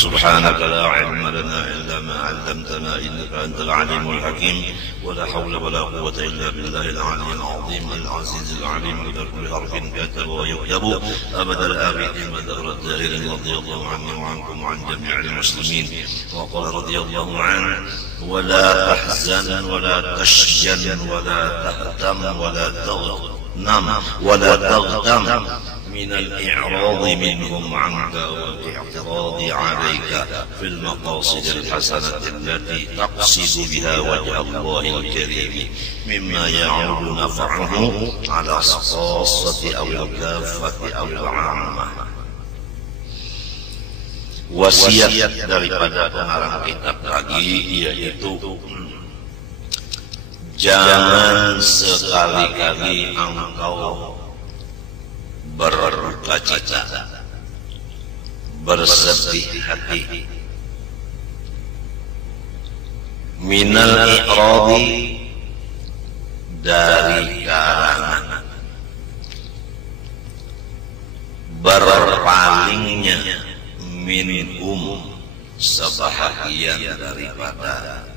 سبحانك لا علم لنا إلا ما علمتنا إنك أنت العليم الحكيم ولا حول ولا قوة إلا بالله العلي العظيم العزيز العليم إلى كل حرف كتب ويكتب أبد الآبدين ودهر الداهرين رضي الله عني وعنكم وعن جميع المسلمين. وقال رضي الله عنه ولا تحزن ولا تشجن ولا تهتم ولا تغنم ولا تغتم من الإعراض منهم عنك والاعتراض عليك في المقاصد الحسنة التي تقصد بها وجه الله الكريم مما يعود نفعه على الخاصة أو الكافة أو العامة. Wasiat daripada pengarang kitab tadi yaitu jangan sekali-kali engkau berduka cita, bersedih hati, minal i'radi dari karangan berpalingnya minhum sebahagian daripada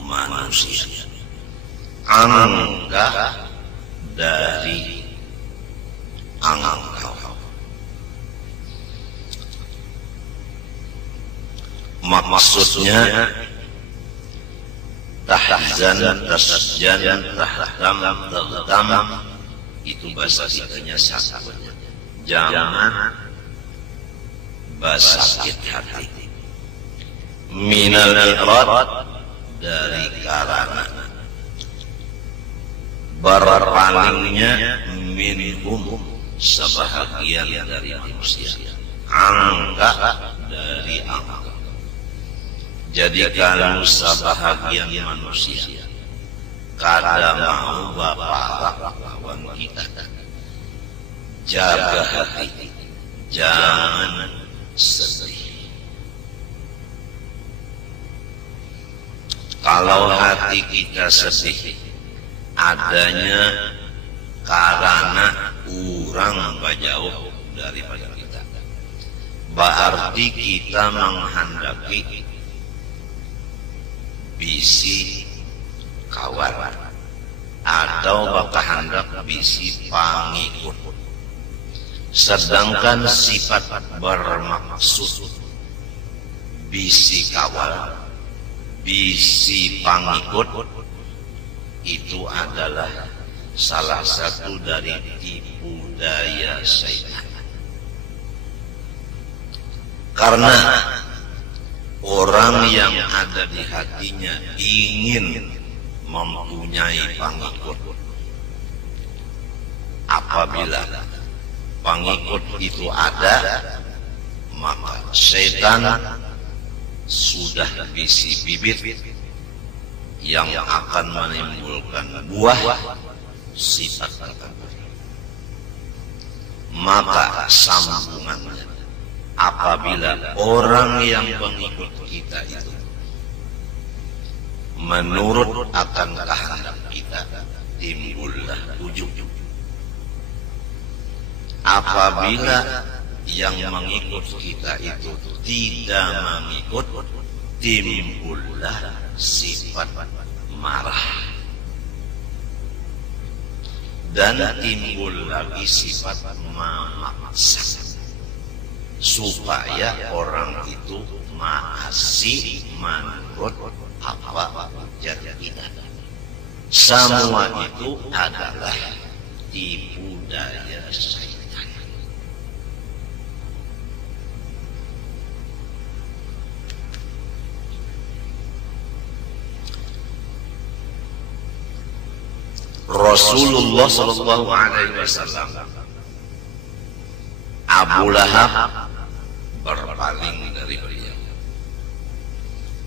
manusia, angka dari engkau. Maksudnya tahzan, tasjan, tahtam, taghtam itu bahasa kitanya sama. Jangan bersakit hati. Minal i'rad dari karangan berpalingnya minhum sebahagian dari manusia, angka dari angka. Jadi kalau sebahagian manusia kada mau bapak lawan kita, jaga hati, jangan sedih. Kalau hati kita sedih adanya karena orang jauh daripada kita, berarti kita menghendaki bisi kawan atau bakal hendak bisi pangikut. Sedangkan sifat bermaksud bisi kawan, bisi pangikut itu adalah salah satu dari tipu daya syaitan. Karena orang yang ada di hatinya ingin mempunyai pengikut, apabila pengikut itu ada, maka syaitan sudah bisi bibit yang akan menimbulkan buah sifat tertentu. Maka sambungannya, apabila orang yang pengikut kita itu menurut akan kehendak kita, timbullah ujub. Apabila yang mengikut kita itu tidak mengikut, timbullah sifat marah, dan timbul lagi sifat memaksa supaya orang itu masih menurut apa jadi kita. Semua itu adalah tipu daya syaitan. Rasulullah sallallahu alaihi wasallam, Abu Lahab berpaling dari beliau,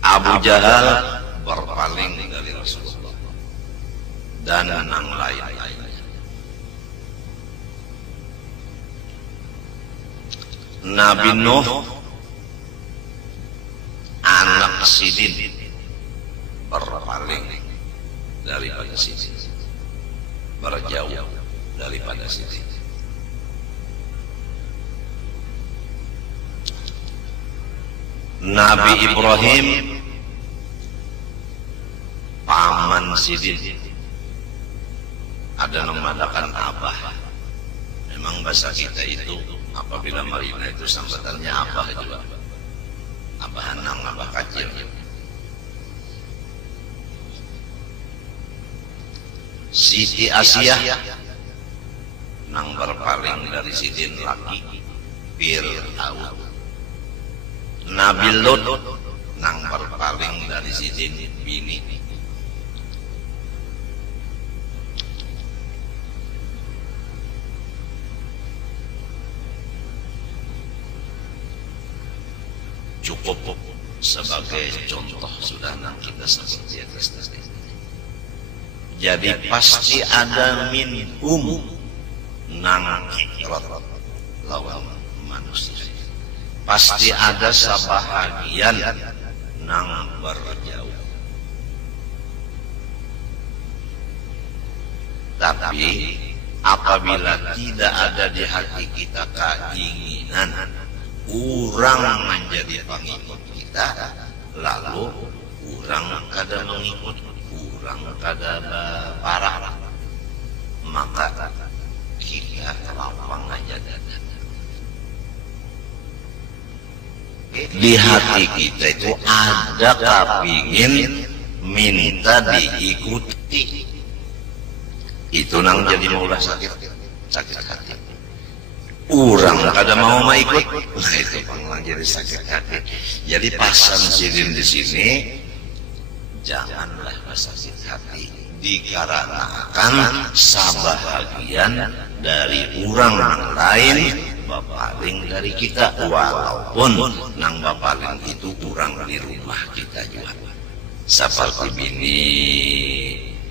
Abu Jahal berpaling dari Rasulullah, dan yang lain-lainnya. Nabi Nuh, anak Sidin, berpaling daripada Sidin, berjauh daripada Sidin. Nabi Ibrahim paman sidin, ada namadakan abah. Memang bahasa kita itu apabila marina itu sambatannya abah juga, abah nang, abah kecil. Siti Asia nang berpaling dari sidin laki Fir'aun. Nabi Lut nang berpaling dari sidin bini. Cukup sebagai contoh sudah nang kita seperti atas tadi. Jadi pasti ada minhum nang ikrat lawan manusia. Pasti ada sabahagian nang berjauh. Tapi apabila tidak ada di hati kita keinginan orang menjadi pengikut kita, lalu orang kada mengikut, orang kada parah, maka kita lapang aja dada. Di hati kita itu ada kepingin minta diikuti, itu nang jadi maulah sakit hati. Orang kada mau ikut, nah itu panglang jadi sakit hati. Jadi pasan sidin di sini, janganlah sakit hati dikarenakan sabahagian dari orang yang lain bapaling dari kita, walaupun nang bapaling itu orang di rumah kita juga. Seperti bini,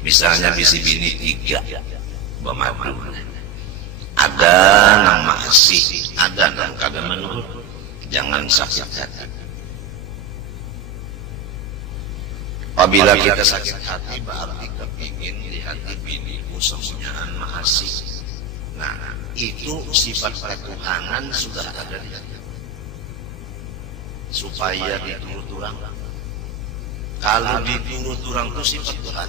misalnya bisi bini 3 bamadu, ada nang masih, ada nang kada menurut, jangan sakit hati. Apabila kita sakit hati berarti kepingin di hati biniku semuanya masih. Nah, itu sifat ketuhanan sudah ada di hati. Supaya diturut orang. Kalau diturut orang itu sifat Tuhan.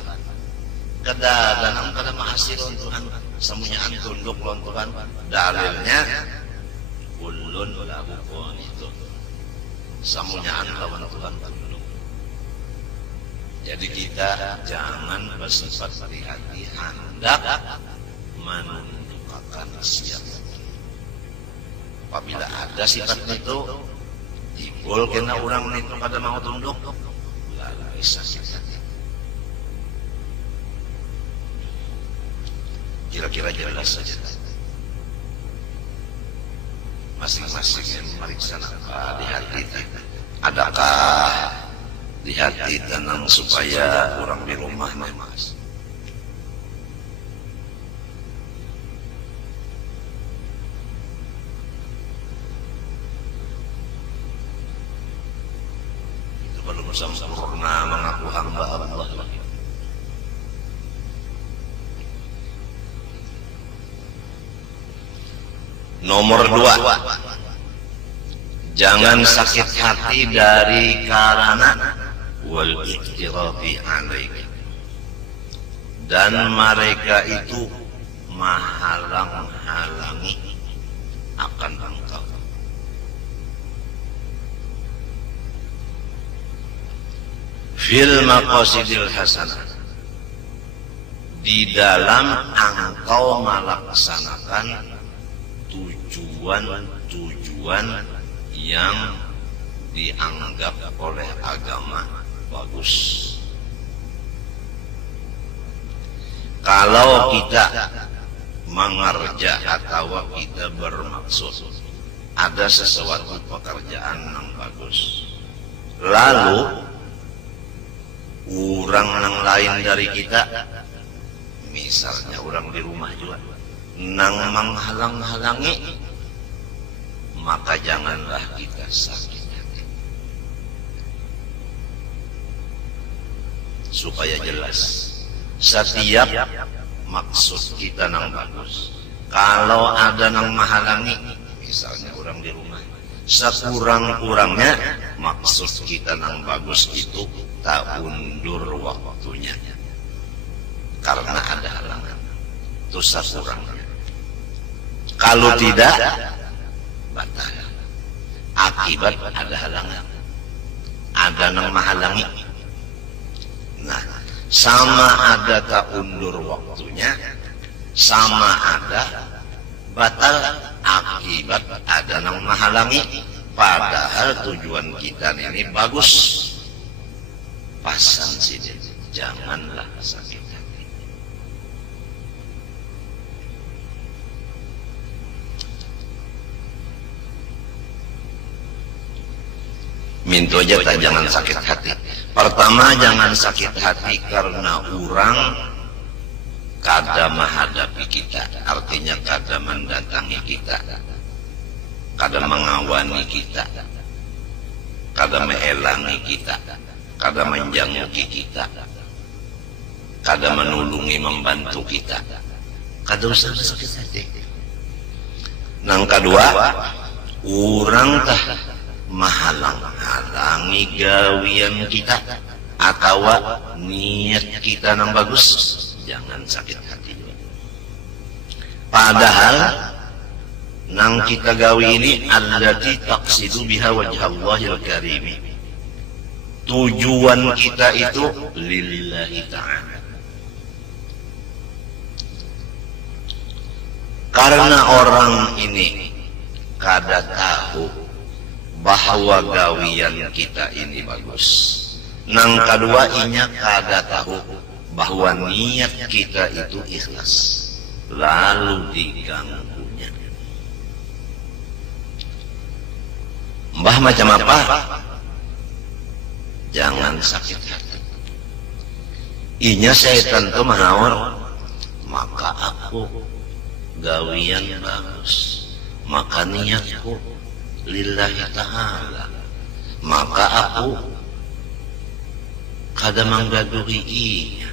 Kadang-kadang kada masih lawan Tuhan, semuanya tunduk lawan Tuhan. Dalilnya ulun lahu qanitun. Semuanya lawan Tuhan tunduk. Jadi kita jangan bersifat di hati hendak menundukkan siapa. Apabila ada sifat itu timbul kena orang itu kada mau tunduk, lalu bisa sakit. Kira-kira jelas saja. Masing-masing yang meriksa di hati kita. Adakah di hati tenang supaya orang di rumah mas? Itu belum sempurna mengaku hamba Allah. Nomor 2, jangan sakit hati dari karena wal iktirafi alaik, dan mereka itu menghalang-halangi akan engkau. Fil maqasidil hasanah, di dalam engkau melaksanakan tujuan-tujuan yang dianggap oleh agama bagus. Kalau kita mengerja atau kita bermaksud ada sesuatu pekerjaan yang bagus, lalu orang yang lain dari kita, misalnya orang di rumah juga, nang menghalang-halangi, maka janganlah kita sakit. Supaya jelas setiap maksud kita nang bagus, kalau ada nang menghalangi, misalnya orang di rumah, Sekurang-kurangnya maksud kita nang bagus itu tak undur waktunya karena ada halangan. Itu sekurangnya. Kalau tidak batal. Akibat ada halangan. Ada nang menghalangi. Nah, sama ada tak undur waktunya, sama ada batal akibat ada nang menghalangi. Padahal tujuan kita ini bagus. Pasang sini, janganlah sakit hati. Minta aja tak jangan sakit hati. Pertama, jangan sakit hati karena orang kada menghadapi kita, artinya kada mendatangi kita, kada mengawani kita, kada meelangi kita, kada menjangkuki kita, kada menulungi membantu kita, kada usah sakit hati. Nang kedua, orang tah menghalang-halangi gawian kita atau niat kita nang bagus, jangan sakit hati. Padahal nang kita gawi ini allati taqsidu biha wajhallahil karim. Tujuan kita itu lillahi ta'ala. Karena orang ini kada tahu bahwa gawian kita ini bagus. Nang kedua, inya kada tahu bahwa niat kita itu ikhlas, lalu diganggunya. Mbah macam apa? Jangan sakit hati. Inya setan tuh menawar, maka aku gawian bagus, maka niatku lillahi ta'ala, maka aku kada menggaduhi inya.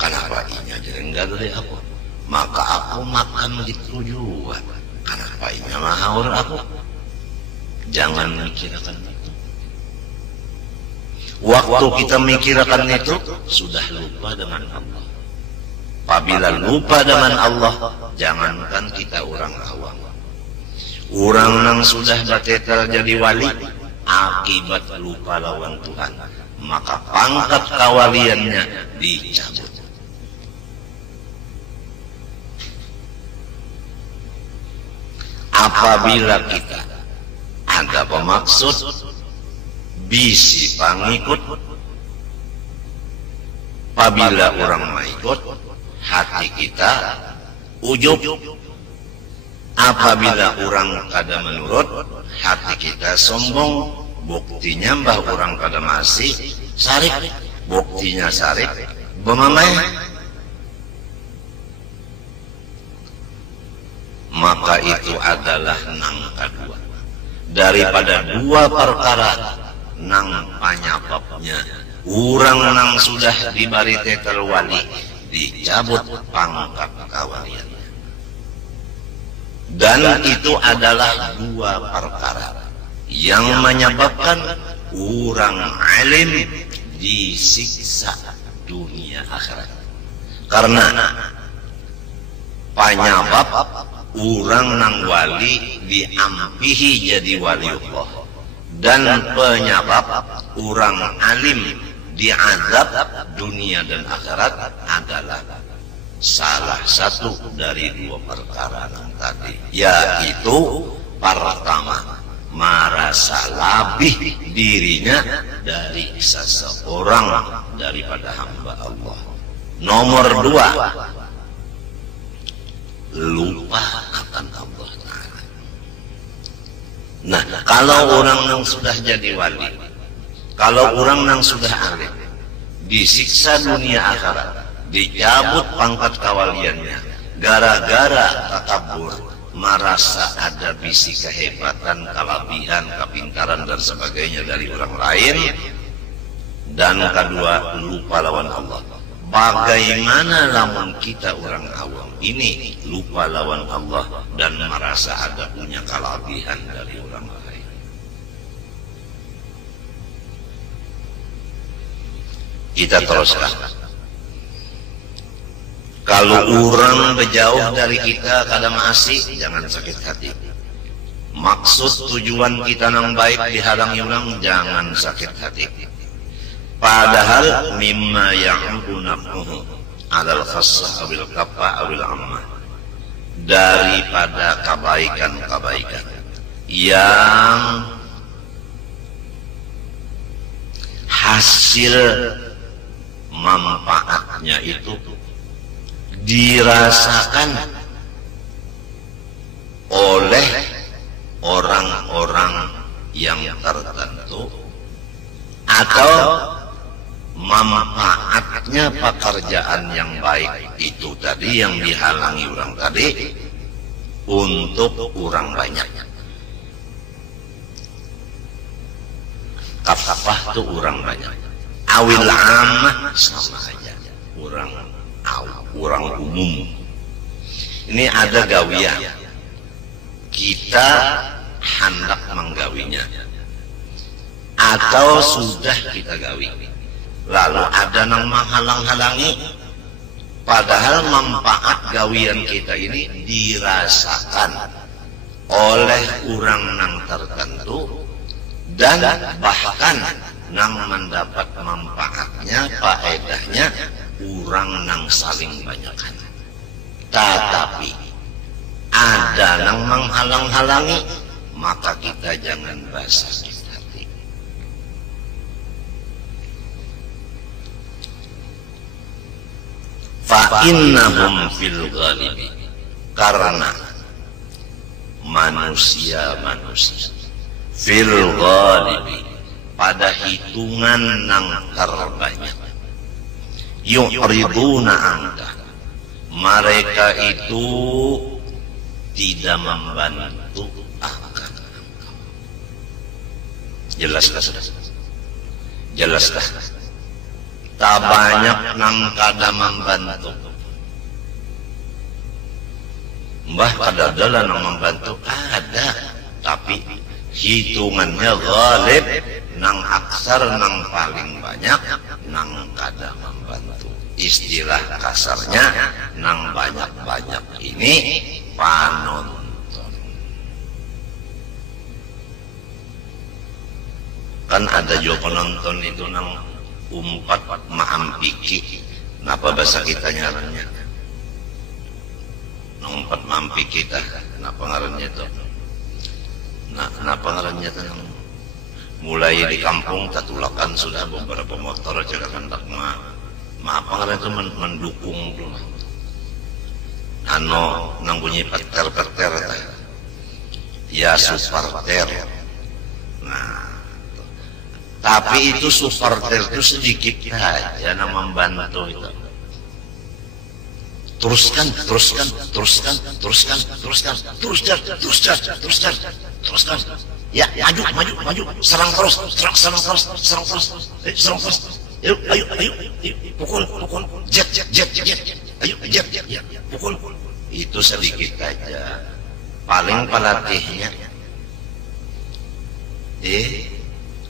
Kenapa inya jangan gaduhi aku? Maka aku makan gitu juga. Kenapa inya mahaur aku? Jangan mikirkan itu. Waktu kita mikirkan itu, sudah lupa dengan Allah. Apabila lupa dengan Allah, jangankan kita orang awam, orang yang sudah batetel jadi wali, akibat lupa lawan Tuhan, maka pangkat kawaliannya dicabut. Apabila kita ada pemaksud bisi pangikut, apabila orang mengikut, hati kita ujub. Apabila orang kada menurut, hati kita sombong. Buktinya mbah orang kada masih sarik, buktinya sarik bemamai. Maka itu adalah nang kedua daripada dua perkara nang penyebabnya orang nang sudah diberi titel wali dicabut pangkat kawaliannya. Dan itu adalah dua perkara yang menyebabkan orang alim disiksa dunia akhirat. Karena penyebab orang nang wali diampihi jadi waliullah, dan penyebab orang alim diazab dunia dan akhirat adalah salah satu dari dua perkara yang tadi, yaitu pertama, merasa lebih dirinya dari seseorang daripada hamba Allah. Nomor dua, lupa akan Allah Ta'ala. Nah, kalau orang yang sudah jadi wali, kalau orang yang sudah alim, disiksa dunia akhirat, dicabut pangkat kawaliannya gara-gara takabur, merasa ada bisi kehebatan, kelebihan, kepintaran dan sebagainya dari orang lain. Dan kedua, lupa lawan Allah. Bagaimana lawan kita orang awam ini lupa lawan Allah dan merasa ada punya kelebihan dari orang lain? Kita teruskan. Kalau orang berjauh dari kita kada masih, jangan sakit hati. Maksud tujuan kita nang baik dihalangi orang, jangan sakit hati. Padahal mimma ya'udu naf'uhu adal khassah awil kafa awil ammah, daripada kebaikan-kebaikan yang hasil manfaatnya itu dirasakan oleh orang-orang yang tertentu, atau manfaatnya pekerjaan yang baik itu tadi yang dihalangi orang tadi untuk orang banyak. Kafah tuh orang banyak, awil amah sama aja, orang umum. Ini ada gawian, kita hendak menggawinya atau sudah kita gawi, lalu ada yang menghalang-halangi, padahal manfaat gawian kita ini dirasakan oleh orang yang tertentu, dan bahkan yang mendapat manfaatnya, faedahnya orang yang saling banyakkan. Tetapi ada yang menghalang-halangi, maka kita jangan basah hati. Fa innahum fil ghalibi, karena manusia fil ghalibi, pada hitungan yang terbanyak, yu'riduna anka, mereka itu tidak membantu akan engkau. Jelaskah? Tak banyak nang kada membantu. Mbah kada adalah nang membantu, ada, tapi hitungannya ghalib, nang aksar, nang paling banyak, nang kada membantu. Istilah kasarnya, nang banyak-banyak ini panonton. Kan ada juga penonton itu nang umpat maampiki, kenapa bahasa kita ngarannya nang umpat maampiki kita, kenapa ngarannya itu? Nah, kenapa ngarannya itu? Mulai di kampung tatulakan sudah beberapa motor jaga kandak apa ngarannya itu mendukung tuh. Nang bunyi peter ya superter. Nah, tapi itu superter itu sedikit aja yang membantu itu. Teruskan, ya, maju, serang terus, ayo, pukul, jet, ayo, pukul. Itu sedikit aja, paling pelatihnya.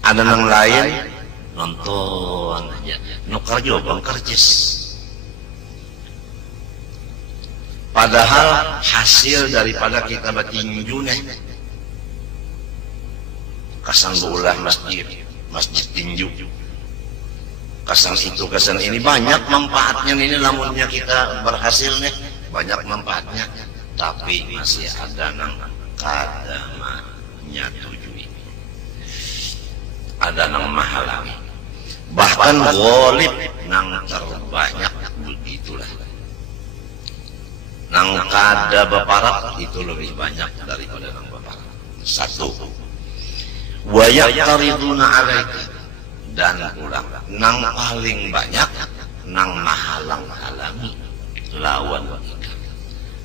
Ada yang lain nonton aja, nukar juga bang kerjes. Padahal hasil daripada kita bertinju nih, kasang bola masjid tinju, kasang itu kasang ini, banyak manfaatnya ini. Lamunnya kita berhasil nih, banyak manfaatnya, tapi masih ada nang kadamanya tujuh, ada nang menghalangi, bahkan ghalib nang terbanyak begitulah. Nang kada beparak itu lebih banyak daripada nang beparak. Satu, wa yaqtariduna alaika, dan ulang nang paling banyak nang menghalang-halangi lawan kita.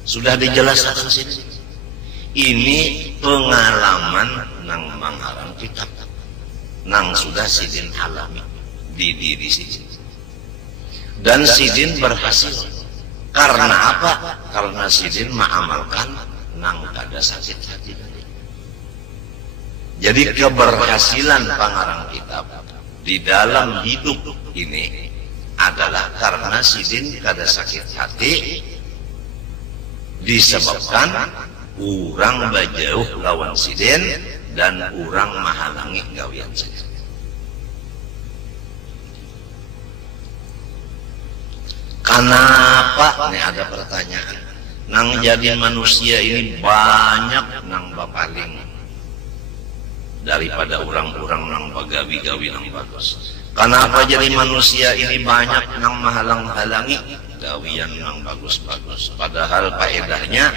Sudah dijelaskan sini. Ini pengalaman nang menghalang kita, nang sudah sidin alami di diri sidin, dan sidin berhasil. Karena apa? Karena sidin mengamalkan nang kada sakit hati tadi. Jadi keberhasilan pangarang kita di dalam hidup ini adalah karena sidin kada sakit hati disebabkan urang bajauh lawan sidin dan urang mahalangi gawian sidin. Kenapa? Nih ada pertanyaan. Nang jadi manusia ini banyak nang bapaling daripada orang-orang nang bagawi-gawi nang bagus. Kenapa jadi manusia ini banyak nang mahalang-halangi gawian nang bagus-bagus? Padahal faedahnya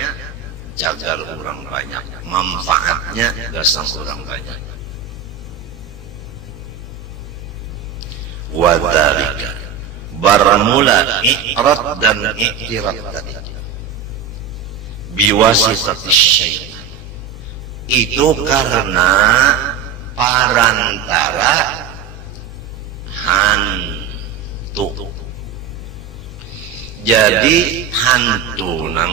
jagar orang banyak, manfaatnya gasang orang banyak. Wadhalika, bermula i'rad dan i'tirad tadi biwasitatis syaitan, itu karena parantara hantu. Jadi hantu nang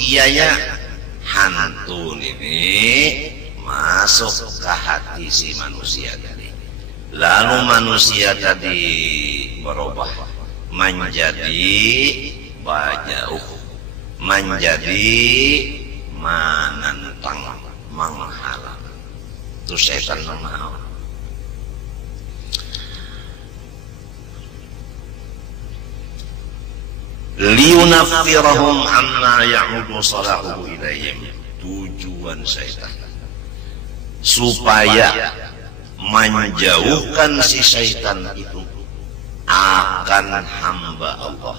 iya hantu ini masuk ke hati si manusia tadi. Lalu manusia tadi berubah menjadi bajauh, menjadi menentang, menghalang. Itu setan mau. Liyunaffirahum amma ya'udu salahuhu ilayhim. Tujuan setan supaya menjauhkan si setan itu akan hamba Allah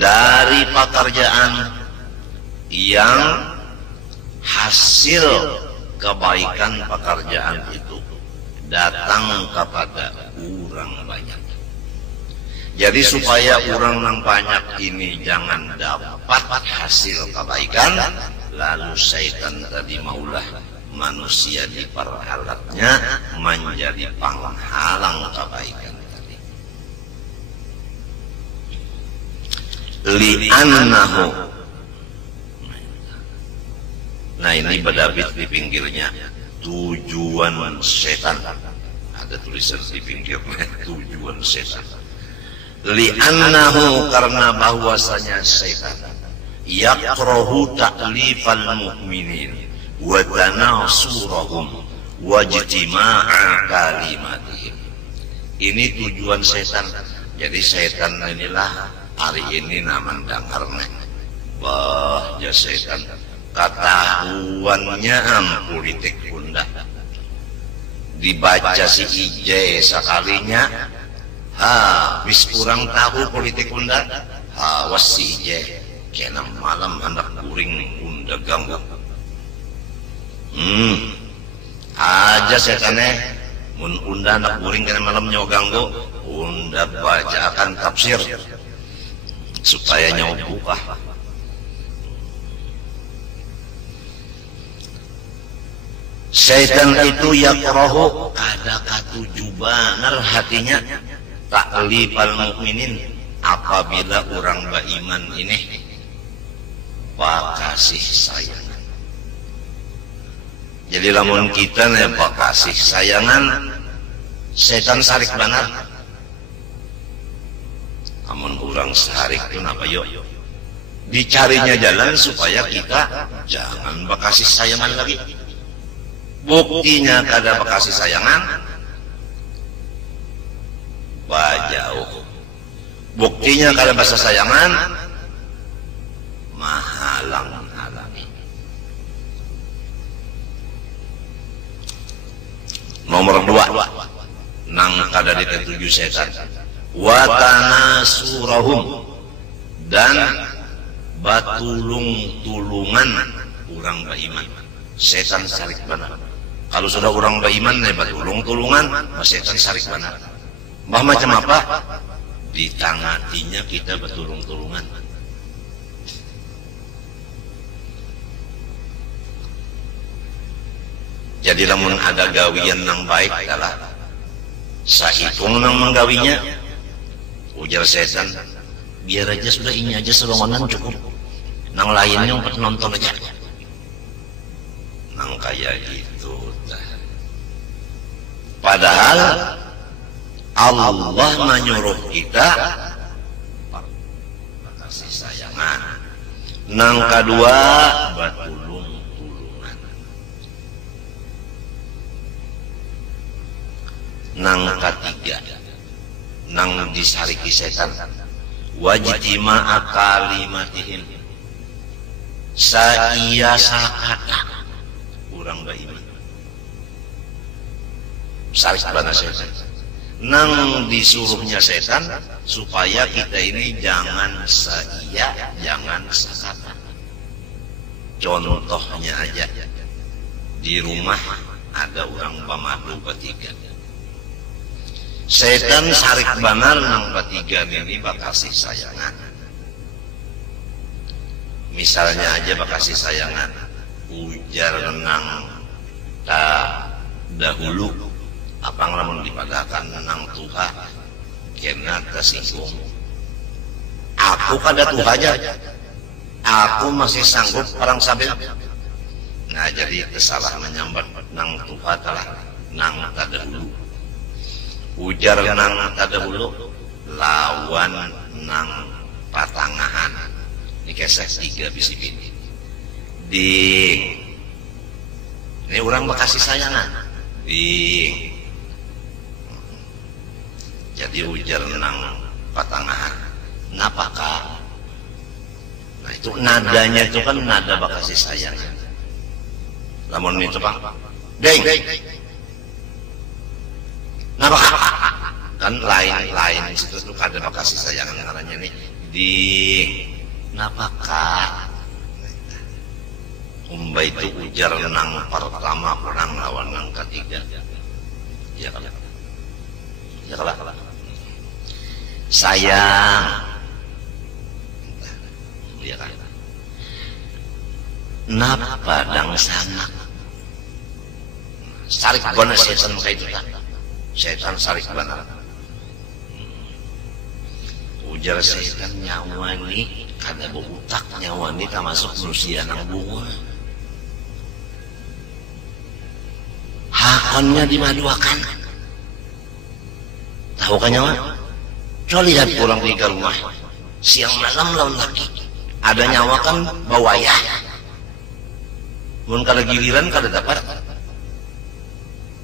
dari pekerjaan yang hasil kebaikan pekerjaan itu datang kepada orang banyak. Jadi supaya orang yang banyak ini jangan dapat hasil kebaikan, lalu syaitan tadi maulah manusia diperalatnya menjadi penghalang kebaikan tadi. Li'annahu, nah ini berdabit di pinggirnya, tujuan setan. Ada tulisan di pinggirnya, tujuan setan. Li'annahu, karena bahwasanya setan yakrahu ta'lifal mu'minin wa tanasurahum wa ijtima'a kalimatihim. Ini tujuan setan. Jadi setan inilah hari ini naman dangarnya bah ya setan ketahuannya politik bunda dibaca si IJ sekalinya wis kurang tahu politik bunda was si IJ kena malam anak kuring bunda ganggu aja setannya mun unda anak kuring kena malam nyawa ganggu unda baca akan tafsir supaya nyawa buka. Setan itu yakrahu ada katuju banar hatinya ta'lifal mu'minin apabila orang beriman ini pakasih sayangan. Jadi lamun kita nih pakasih sayangan setan sarik banar. Namun orang sarik itu apa yuk? Dicarinya jalan supaya kita jangan bekasih sayangan lagi. Buktinya kada bekasih sayangan, bajauh. Buktinya kada bahasa sayangan, mahalang-halangi. Nomor 2, nang kada diketuju setan. Watanasurahum, dan batulung-tulungan orang beriman. Setan sarik banar. Kalau sudah orang beriman batulung-tulungan, setan sarik banar. Bah macam apa? Ditangatinya kita batulung-tulungan. Jadi lamun ada gawian yang baik adalah sahitung nang menggawinya. Ujar setan, biar aja sudah ini aja selongonan cukup. Nang lainnya untuk nonton aja. Nang kayak gitu. Padahal Allah menyuruh kita kasih sayangan. Nang kedua batulung-tulungan. Nang ketiga nang disariki setan wajtima kalimatihim saia sakata urang bayi sarik bana setan. Nang disuruhnya setan supaya kita ini jangan saia, jangan sakata. Contohnya aja, di rumah ada orang pamadu ketiga. Setan sarik banar nang ketiga ini bakasih sayangan. Misalnya aja bakasih sayangan, ujar nang dahulu apa ngelamun dipadakan nang Tuhan kena tersinggung. Aku kada Tuhan aja, aku masih sanggup perang sabil. Nah jadi kesalah menyambat nang Tuhan telah nang tadahulu. Ujar nang tadahulu lawan nang patangahan. Ini keseh tiga bisi bini. Ini orang bekasih sayangan. Jadi ujar nang patangahan. Napakah? Nah itu nadanya itu kan nada bakasih sayang. Lamun itu bang, deng. Napakah? Kan lain situ tuh kada bakasih sayang namanya nih. Di napakah? Umba itu ujar nang pertama orang lawan nang ketiga. Ya kalah. Ya kalah. Sayang. Ya kan. Napa dang sanak. Sarik bana setan maka itu kan. Setan sarik bana. Ujar setan nyawa ni kada berutak, nyawa ni termasuk manusia nang bunga. Hakonnya dimaduakan. Tahu kan nyawa? Coba lihat pulang pergi ke rumah, siang malam lawan laki, ada nyawa kan bawaya. Mun kada giliran kada dapat.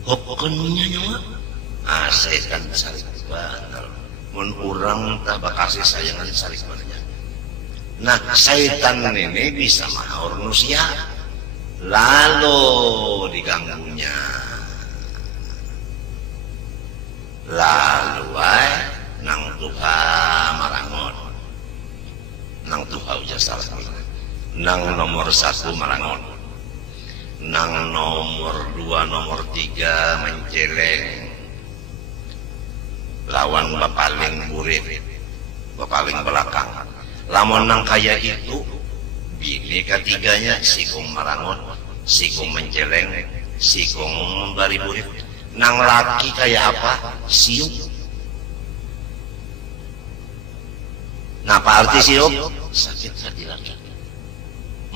Hokonnya nyawa. Setan sarik banar. Mun urang tak bakasih sayangan sarik banarnya. Nah, setan ini bisa mahaur manusia. Lalu diganggunya. Lalu nang Tuhan marangon, nang Tuhan ujar salah nang nomor 1 marangon, nang nomor 2 nomor 3 menceleng lawan bapaling burit, bapaling belakang. Lamun nang kaya itu bini ketiganya sikung marangon, sikung menceleng, sikung membari burit. Nang laki kayak apa? Siung. Nah, apa arti siung? Sakit hati laki.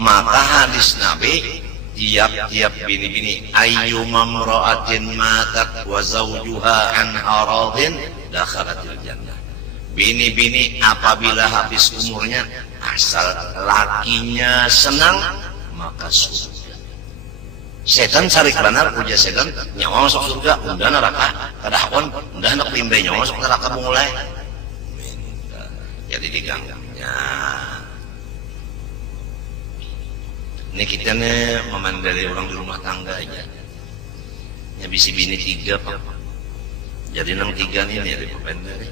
Maka hadis Nabi, tiap-tiap bini-bini ayyu mamra'atin matat wa zawjuha an aradin dakhalatil jannah. Bini-bini apabila habis umurnya asal lakinya senang maka surga. Setan sarik banar ujar setan nyawa masuk surga unda neraka kada hakon unda hendak limbe nyawa masuk neraka mulai. Jadi diganggunya. Ini kita nih memandiri orang di rumah tangga aja. Ya bisi bini 3 pak. Jadi 6 3 nih dari pependari.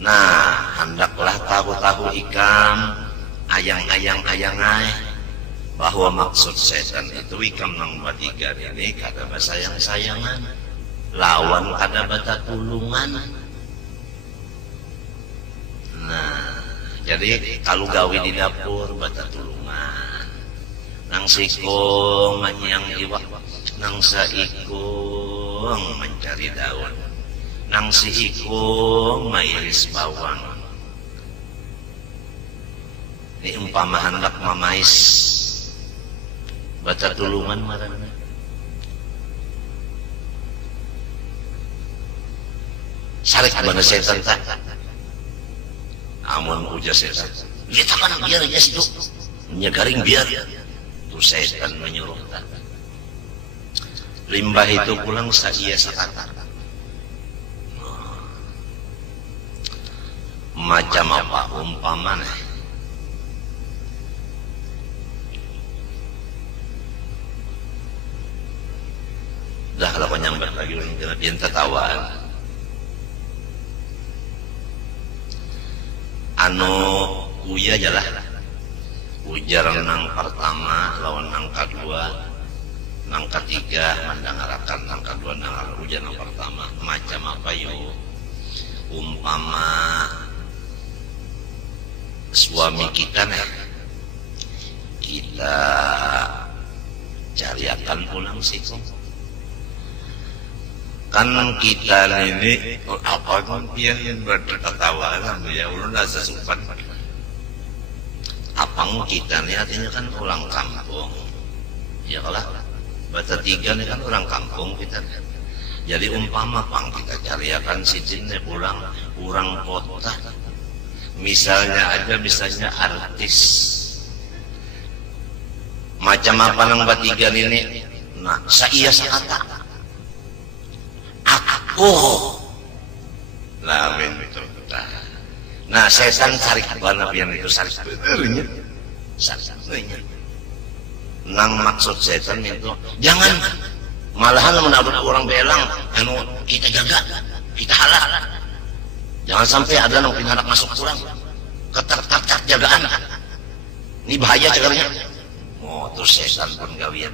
Nah, hendaklah tahu-tahu ikam ayang-ayang bahwa maksud setan itu ikam nang batiga ini kada basayang-sayangan, lawan kada bata tulungan. Nah, jadi kalau gawe di dapur bata tulungan, nang sikung manyang iwak, nang saikung mencari daun, nang sikung mairis bawang. Ini umpama hendak mamais bata tulungan marana. Sarik bana setan teh. Amun ujar setan. Dia kan biar aja situ. Nya garing biar. Tuh setan menyuruh teh. Limbah itu pulang saia sakata. Macam apa umpamanya? Dah kalau nyambat lagi kena pian tatawaan. Anu uya jalah. Ujar nang pertama lawan nang kedua, nang ketiga mandang arakan, nang kedua nang ujar nang pertama. Macam apa yo? Umpama suami kita nih, kita cariakan pulang sih. Kan kita ini apa kan pian berketawa kan ya ulun rasa sopan. Apang kita nih artinya kan orang kampung. Ya kalah. Bata tiga nih kan orang kampung kita. Jadi umpama pang kita cariakan si jinnya pulang orang kota. Misalnya artis. Macam apa nang batigan ini? Nah, saia sakata. Aku lamin itu. Nah, setan cari bana pian itu cari benernya. Saranya. Nang maksud setan itu jangan malahan menabrak orang belang anu kita jaga, kita halal. Jangan sampai ada nang pinarak masuk pulang. Ketat-ketat jagaan. Ini bahaya cegarnya. Oh, terus setan pun gawian.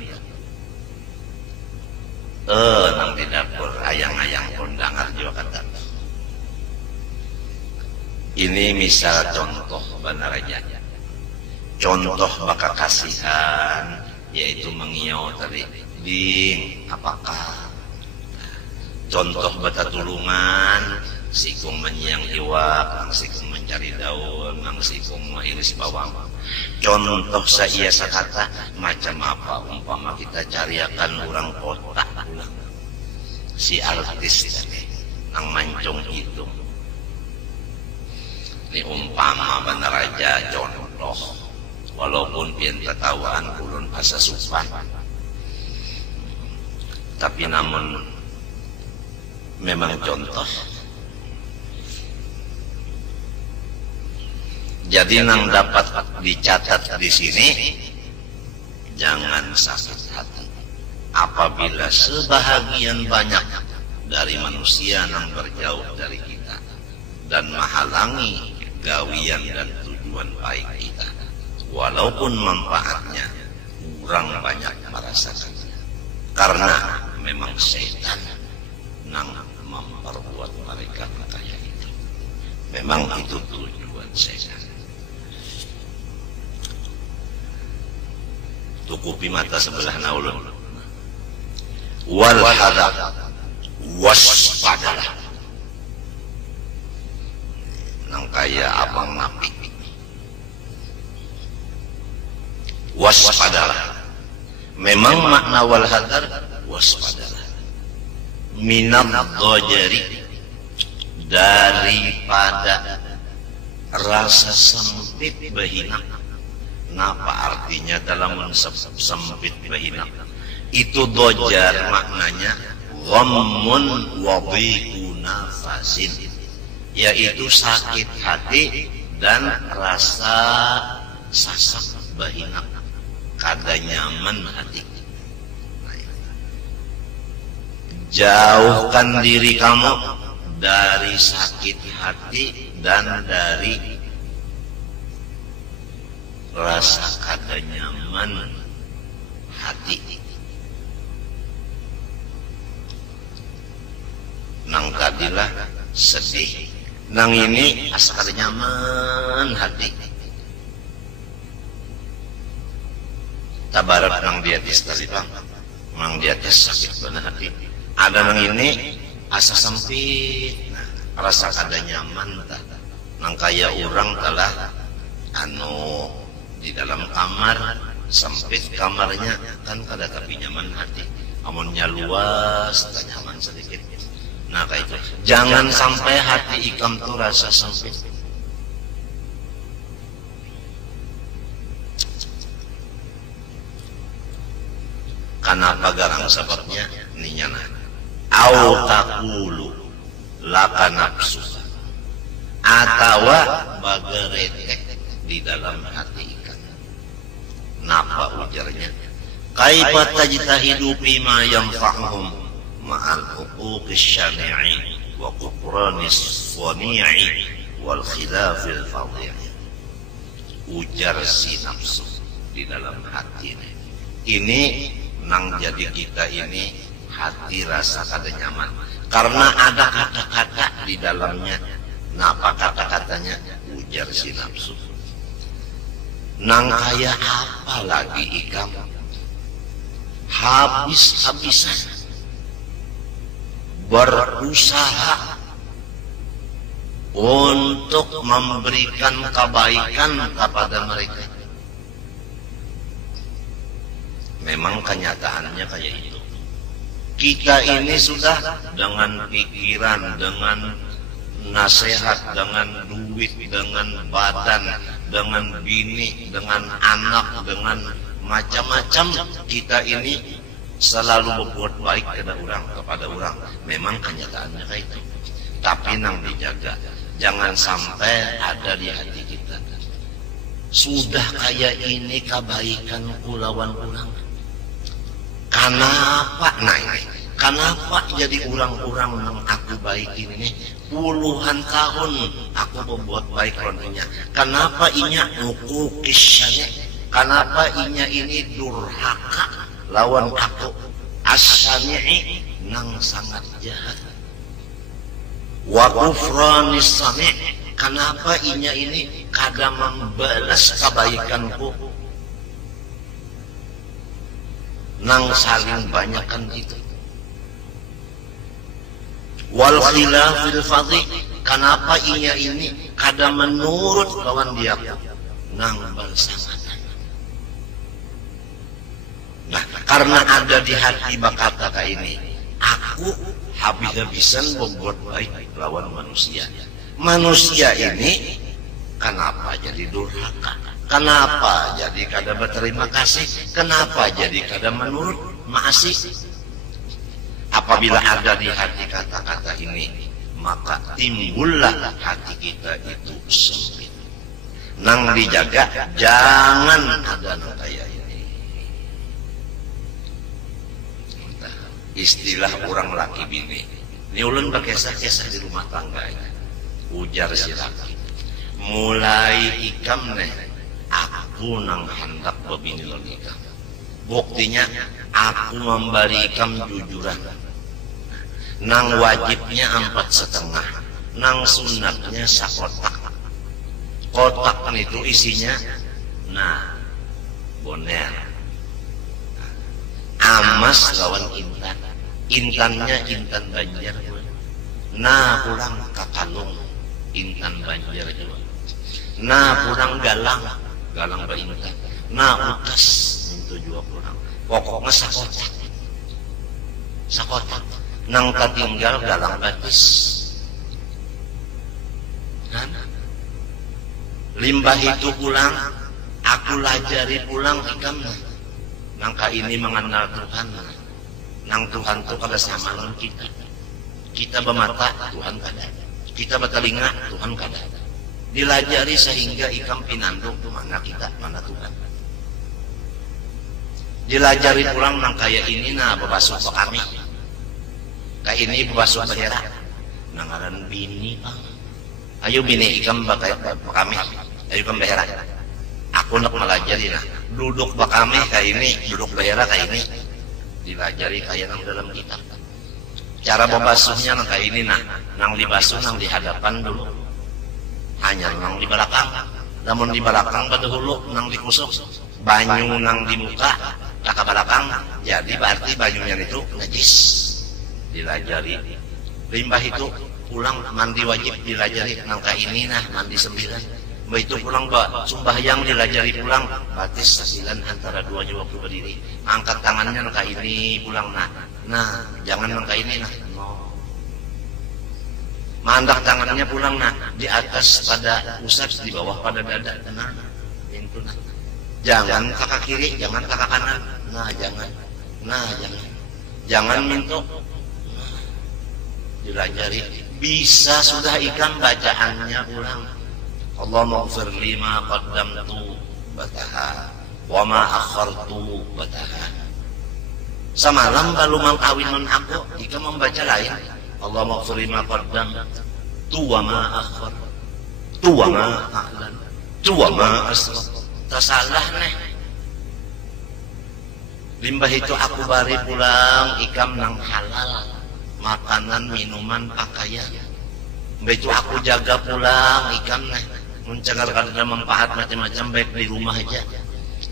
Nang di dapur ayang-ayang kondangan juga kata. Ini misal contoh benar aja. Contoh baka kasihan yaitu mengiau tadi ding apakah. Contoh bata tulungan sikung menyiang iwak, nang sikung mencari daun, nang sikung mengiris bawang. Contoh saia sakata macam apa umpama kita cariakan orang kota pulang si artis tadi nang mancung itu. Ini umpama benar aja contoh walaupun pian ketawaan ulun asa supan tapi namun memang contoh. Jadi nang dapat dicatat di sini jangan sakit hati apabila sebahagian banyak dari manusia nang berjauh dari kita dan menghalangi gawian dan tujuan baik kita walaupun manfaatnya kurang banyak merasakannya karena memang setan nang memperbuat mereka kayak itu. Memang itu tujuan setan. Tukupi mata sebelah naulun. Wal hadar waspadalah. Nang kaya abang napi. Waspadalah. Memang makna wal hadar waspadalah. Minam dojari daripada rasa sempit bahina. Napa artinya dalam sempit bahina? Itu dojar maknanya ghammun wa dhiqu nafasin, yaitu sakit hati dan rasa sasak bahina kada nyaman hati. Jauhkan diri kamu dari sakit hati dan dari rasa kada nyaman hati. Nang tadilah sedih, nang ini asa kada nyaman hati. Tabarat nang di atas tadi bang, nang di atas sakit benar hati. Ada nang ini asa sempit, nah, rasa kada nyaman tak. Nang kaya orang telah anu di dalam kamar sempit kamarnya kan kada tapi nyaman hati. Amunnya luas tak nyaman sedikit. Nah kayak itu, jangan sampai hati ikam tuh rasa sempit. Kenapa garang sebabnya ninyana au taqulu laka nafsu atawa bageretek di dalam hati ikan. Napa ujarnya? Kaifa tajtahidu bima yanfa'uhum ma'al huquqis syari'i wa kufranis wani'i wal khilafil fadhi'i. Ujar si nafsu di dalam hati ini nang jadi kita ini hati rasa kada nyaman karena ada kata-kata di dalamnya. Napa kata-katanya? Ujar si nafsu, nang kaya apa lagi ikam habis-habisan berusaha untuk memberikan kebaikan kepada mereka. Memang kenyataannya kayak itu. Kita ini sudah dengan pikiran, dengan nasihat, dengan duit, dengan badan, dengan bini, dengan anak, dengan macam-macam, kita ini selalu berbuat baik kepada orang. Memang kenyataannya kayak itu. Tapi nang dijaga, jangan sampai ada di hati kita sudah kayak ini kebaikan lawan orang. Kenapa? Nah ini, kenapa jadi orang-orang yang aku baik ini puluhan tahun aku membuat baik lawannya? Kenapa inya nuku kisahnya? Kenapa inya ini durhaka lawan aku? As-sami'i nang sangat jahat. Wa kufranis sami', kenapa inya ini kada membalas kebaikanku? Nang saling banyakkan itu. Wal khilafil fadhi, kenapa inya ini kada menurut lawan dia? Nang bersamatan. Nah, karena ada di hati bakata kayak ini, aku habis-habisan membuat baik lawan manusia. Manusia ini kenapa jadi durhaka? Kenapa jadi kada berterima kasih? Kenapa jadi kada menurut maasih? Apabila ada di hati kata-kata ini, maka timbullah hati kita itu sempit. Nang dijaga, jangan ada nang kayak ini. Istilah orang laki bini, ini ulun berkesah-kesah di rumah tangga. Ujar si laki, mulai ikam nih, aku nang hendak bebini nikah. Buktinya aku memberikan jujuran. Nang wajibnya 4,5, nang sunatnya sakotak. Kotak itu isinya, nah, boner, amas lawan intan. Intannya intan Banjar. Nah, pulang kakalung intan Banjar juga. Nah, pulang galang berintan. Nah, utas itu juga pulang. Pokoknya sakotak. Nang katinggal galang batis. Kan? Limbah itu pulang, aku lajari pulang ikam. Nangka ini mengenal Tuhan. Nang Tuhan itu kada sama dengan kita. Kita bermata, Tuhan kada. Kita bertelinga, Tuhan kada. Dilajari sehingga ikam pinandung tu mana kita, mana Tuhan. Dilajari pulang nang kaya ini nah bebasuh ke kami. Kayak ini bebasuh bahera. Nangaran bini bang. Ayo bini ikam bakai kami. Ayo ikam bahera. Aku nak melajari nah. Duduk bakami kayak ini, duduk bahera kayak ini. Dilajari kayak nang dalam kitab. Cara membasuhnya nang kayak ini nah. Nang dibasuh nang di hadapan dulu. Hanya nang di belakang. Namun di belakang pada hulu nang dikusuk. Banyu nang di muka, tak ke belakang. Jadi berarti banyunya itu najis. Dilajari. Limbah itu pulang mandi wajib dilajari nangka ini nah mandi 9. Begitu pulang sembahyang dilajari pulang batis 9 antara 2 jam waktu berdiri. Angkat tangannya nangka ini pulang nah jangan nangka ini nah. No. mandak tangannya pulang nah di atas pada pusat, di bawah pada dada. Nah, itu nah. Jangan kakak kiri, jangan kakak kanan. Nah, jangan. Nah, jangan minto. Nah, dilajari. Bisa sudah ikan bacaannya ulang. Allahumma ighfir li ma qaddamtu bataha wa ma akhartu bataha. Semalam baru mengkawin non aku, jika membaca lain. Allahumma ighfir li ma qaddamtu wa ma akhartu wa ma a'lantu wa ma asrartu. Tersalah nih. Limbah itu aku bari pulang ikam nang halal, makanan, minuman, pakaian. Begitu aku jaga pulang ikam nih, mencagarkan manfaat macam-macam baik di rumah aja.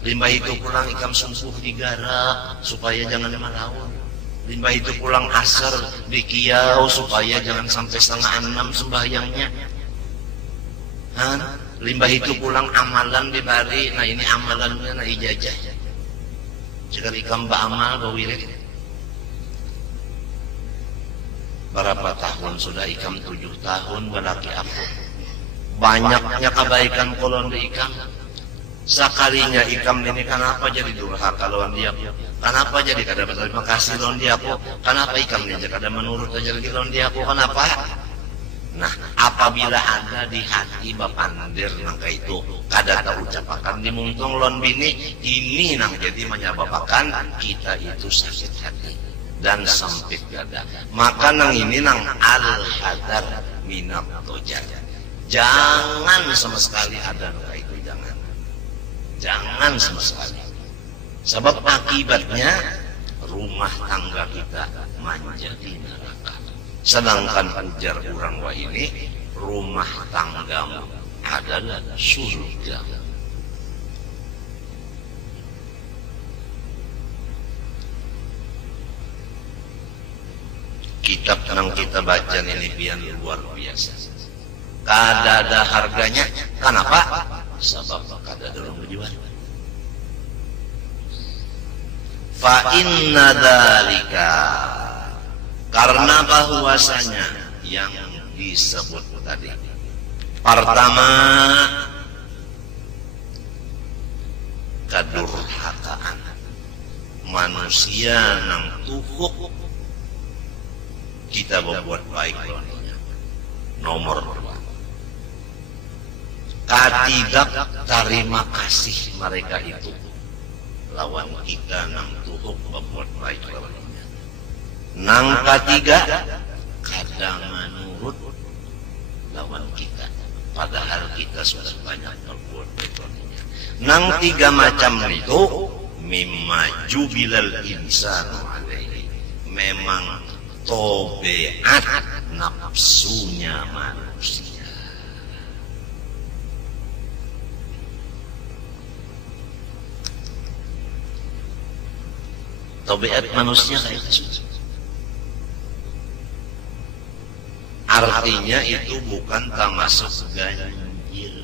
Limbah itu pulang ikam sungguh digarap supaya jangan malaun. Limbah itu pulang asar di kiau supaya jangan sampai 5:30 sembahyangnya. Limbah itu pulang amalan dibari, nah ini amalannya nah ijazah. Jika ikam ba'amal bawirid. Berapa tahun sudah ikam? 7 tahun berlaki aku. Banyaknya kebaikan kolon di ikam. Sekalinya ikam ini kenapa jadi durhaka lawan dia? Kenapa jadi kada berterima kasih lawan dia aku? Kenapa ikam ini kada menurut aja lagi lawan dia aku? Kenapa? Nah, apabila ada di hati bapandir nangka itu kada tahu ucapakan dimuntung lon bini, ini nang jadi menyebabkan kita itu sakit hati dan sempit dada. Maka nang ini nang al-hadar minat tojar. Jangan sama sekali ada nangka itu, jangan sama sekali. Sebab akibatnya rumah tangga kita menjadi neraka. Sedangkan ujar orang wa ini, rumah tanggamu adalah surga. Kitab yang kita baca ini biar luar biasa. Kada ada harganya. Kenapa? Sebab kada ada orang berjual. Fa inna dzalika, karena bahwasanya yang disebut tadi, pertama kedurhakaan manusia nang tuhuk kita berbuat baik lawannya. Nomor 2, katidak terima kasih mereka itu lawan kita nang tuhuk berbuat baik lawannya. Nang ketiga, kadang menurut lawan kita, padahal kita sudah banyak berbuat baik lawannya. Nang 3 macam itu mimma jubilal insanu alaihi, memang tobeat nafsunya manusia. Tobeat manusia kayak gitu. Artinya itu bukan termasuk ganjil.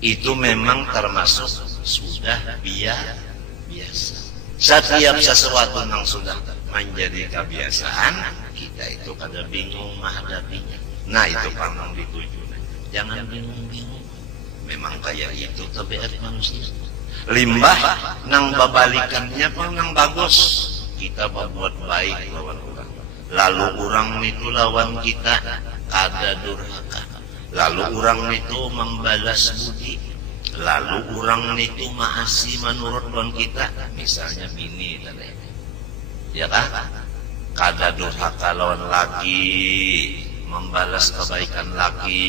Itu memang termasuk sudah biasa. Setiap sesuatu yang sudah menjadi kebiasaan, kita itu kada bingung menghadapinya. Nah, itu pernah dituju. Jangan bingung-bingung. Memang kayak itu tabiat manusia. Limbah nang babalikannya pun nang bagus. Kita berbuat baik lawan orang. Lalu orang itu lawan kita kada durhaka. Lalu orang itu membalas budi. Lalu orang itu maasi menurut lawan kita. Misalnya bini tadi. Ya kan? Kada durhaka lawan laki, membalas kebaikan laki,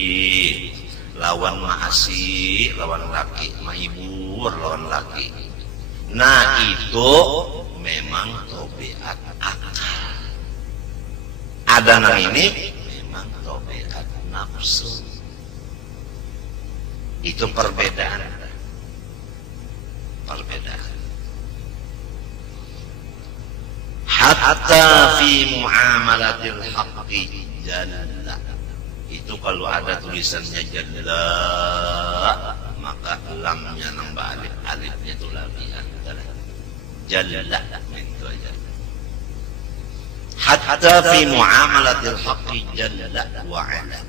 lawan maasi lawan laki, menghibur lawan laki. Nah, itu memang tabiat akal. Ada nang ini memang tabiat nafsu. Itu perbedaan. Hatta fi muamalatil haqqi jalla. Itu kalau ada tulisannya jalla, maka lamnya nang balik, alifnya itu labihan. Jalla itu aja. hatta fi muamalatil haqqi jalla wa ala.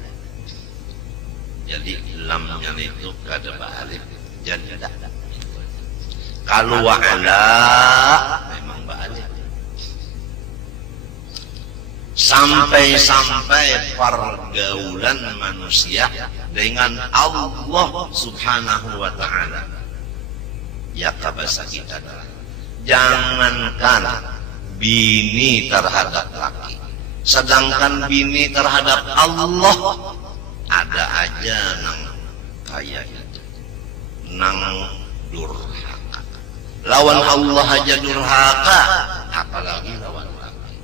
Jadi lamnya itu kada ba'alif jalla. Kalau wa ala memang ba'alif. Sampai-sampai pergaulan manusia dengan Allah Subhanahu wa ta'ala. Ya kabasa kita adalah jangankan bini terhadap laki, sedangkan bini terhadap Allah ada aja nang kayak itu, nang durhaka. Lawan Allah aja durhaka, apalagi lawan laki.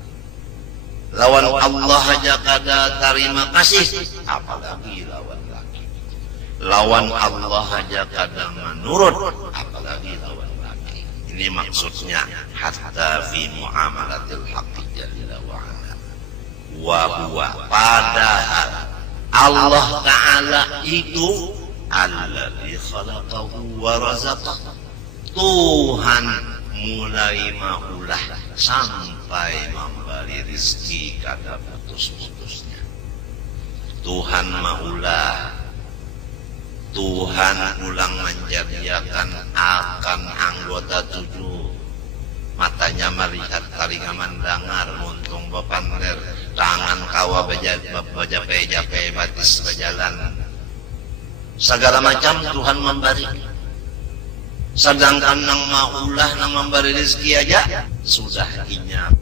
Lawan Allah aja kada terima kasih, apalagi lawan laki. Lawan Allah aja kada menurut, apalagi lawan laki. Ini maksudnya hatta fi muamalatil haqqi jalla wa ala. Wa huwa, padahal Allah Ta'ala itu alladzi khalaqahu wa razaqahu. Tuhan mulai maulah sampai memberi rezeki kada putus-putusnya. Tuhan maulah, Tuhan ulang menjadikan akan anggota tujuh. Matanya melihat, telinga mendengar, muntung bepander, tangan kawa bejape-jape, batis berjalan. Segala macam Tuhan memberi. Sedangkan nang maulah nang memberi rezeki aja sudah inyap.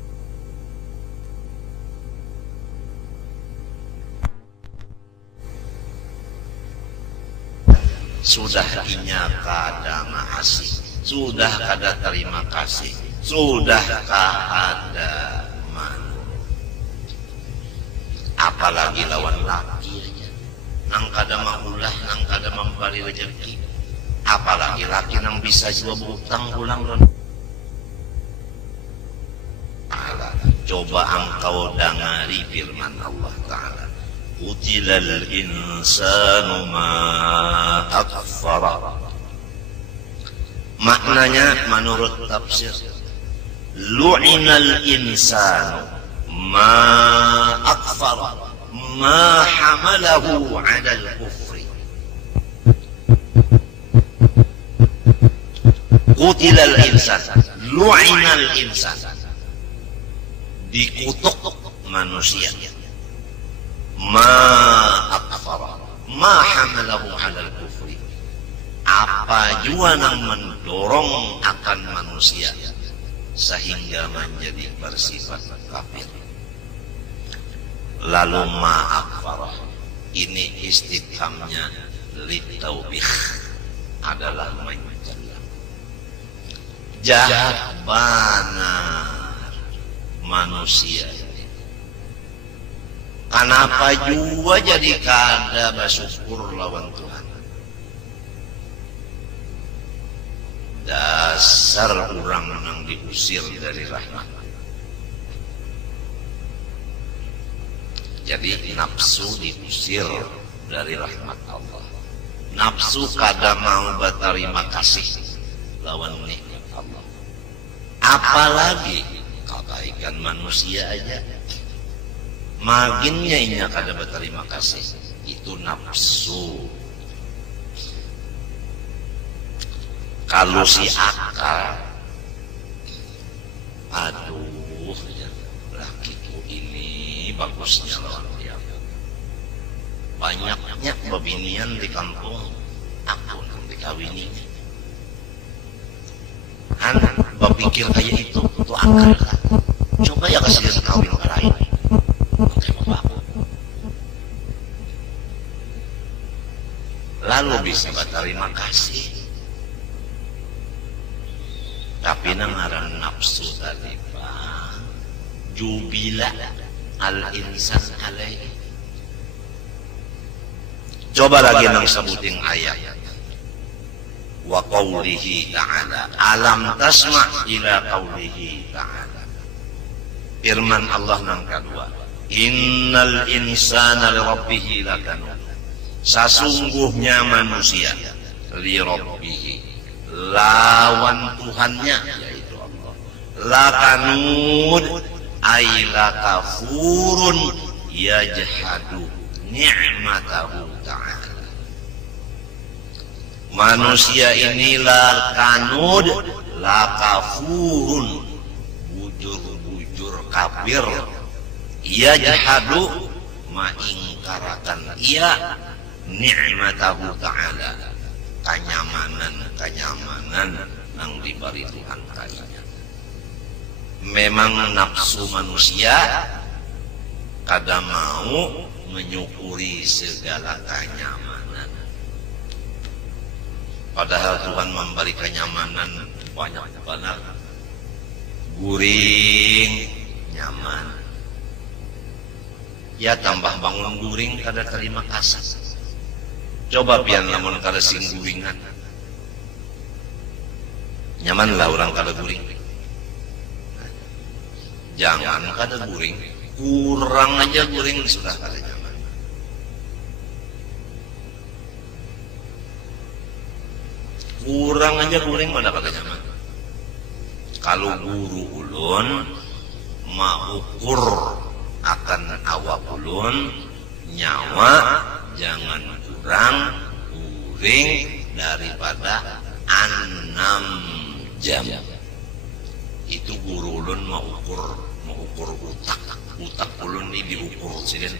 Sudah inya kada mahasih, sudah kada terima kasih, sudah kada manut. Apalagi lawan laki aja, nang kada maulah, nang kada memberi rezeki. Apalagi laki nang bisa juga berutang ulang don. Coba engkau dengari firman Allah Ta'ala. Qutilal insanu ma akfara. Maknanya menurut tafsir, lu'inal insanu ma akfara ma hamalahu 'ala al-kufri. Qutilal insan, lu'inal insan, dikutuk manusia. Ma akfara ma hamalahu 'alal kufri. Apa jua yang mendorong akan manusia sehingga menjadi bersifat kafir. Lalu ma akfara ini istifhamnya litaubih, adalah mencela. Jahat benar manusia. Kenapa juga jadi kada bersyukur lawan Tuhan? Dasar orang yang diusir dari rahmat. Jadi nafsu diusir dari rahmat Allah. Nafsu kada mau berterima kasih lawan nikmat Allah. Apalagi kebaikan manusia aja. Maginnya ini kada berterima kasih, itu nafsu. Kalau si akal, aduh, lakiku ini bagusnya lawan dia. Banyaknya bebinian di kampung, aku nang dikawini. Anak berpikir kayak itu akal kan? Coba ya kasih dia kawin ke lain. Lalu bisa berterima kasih. Tapi ngaran nafsu tadi Pak, jubila al-insan alaihi. Coba lagi nang sebutin ayat. Wa qawlihi ta'ala, alam tasma' ila qawlihi ta'ala. Firman Allah nang kedua, innal insana li rabbih lakanud. Sesungguhnya manusia li rabbih, lawan Tuhannya yaitu Allah, lakanud, aila kafurun yajhadu ni'matahu ta'ala. Manusia inilah kanud la kafurun, bujur-bujur kafir, yajhadu maingkarakan ia ni'matahu ta'ala, kenyamanan yang diberi Tuhan kalinya. Memang nafsu manusia kada mau menyukuri segala kenyamanan, padahal Tuhan memberi kenyamanan banyak banget. Guring nyaman, ya tambah bangun guring kada terima kasih. Coba pian lamun kada sing guringan, nyaman lah orang kada guring. Jangan kada guring, kurang aja guring sudah kada nyaman. Kurang aja guring mana kada nyaman. Kalau guru ulun maukur akan awak ulun, nyawa jangan kurang guring daripada 6 jam. Itu guru ulun maukur utak ulun ini diukur sini,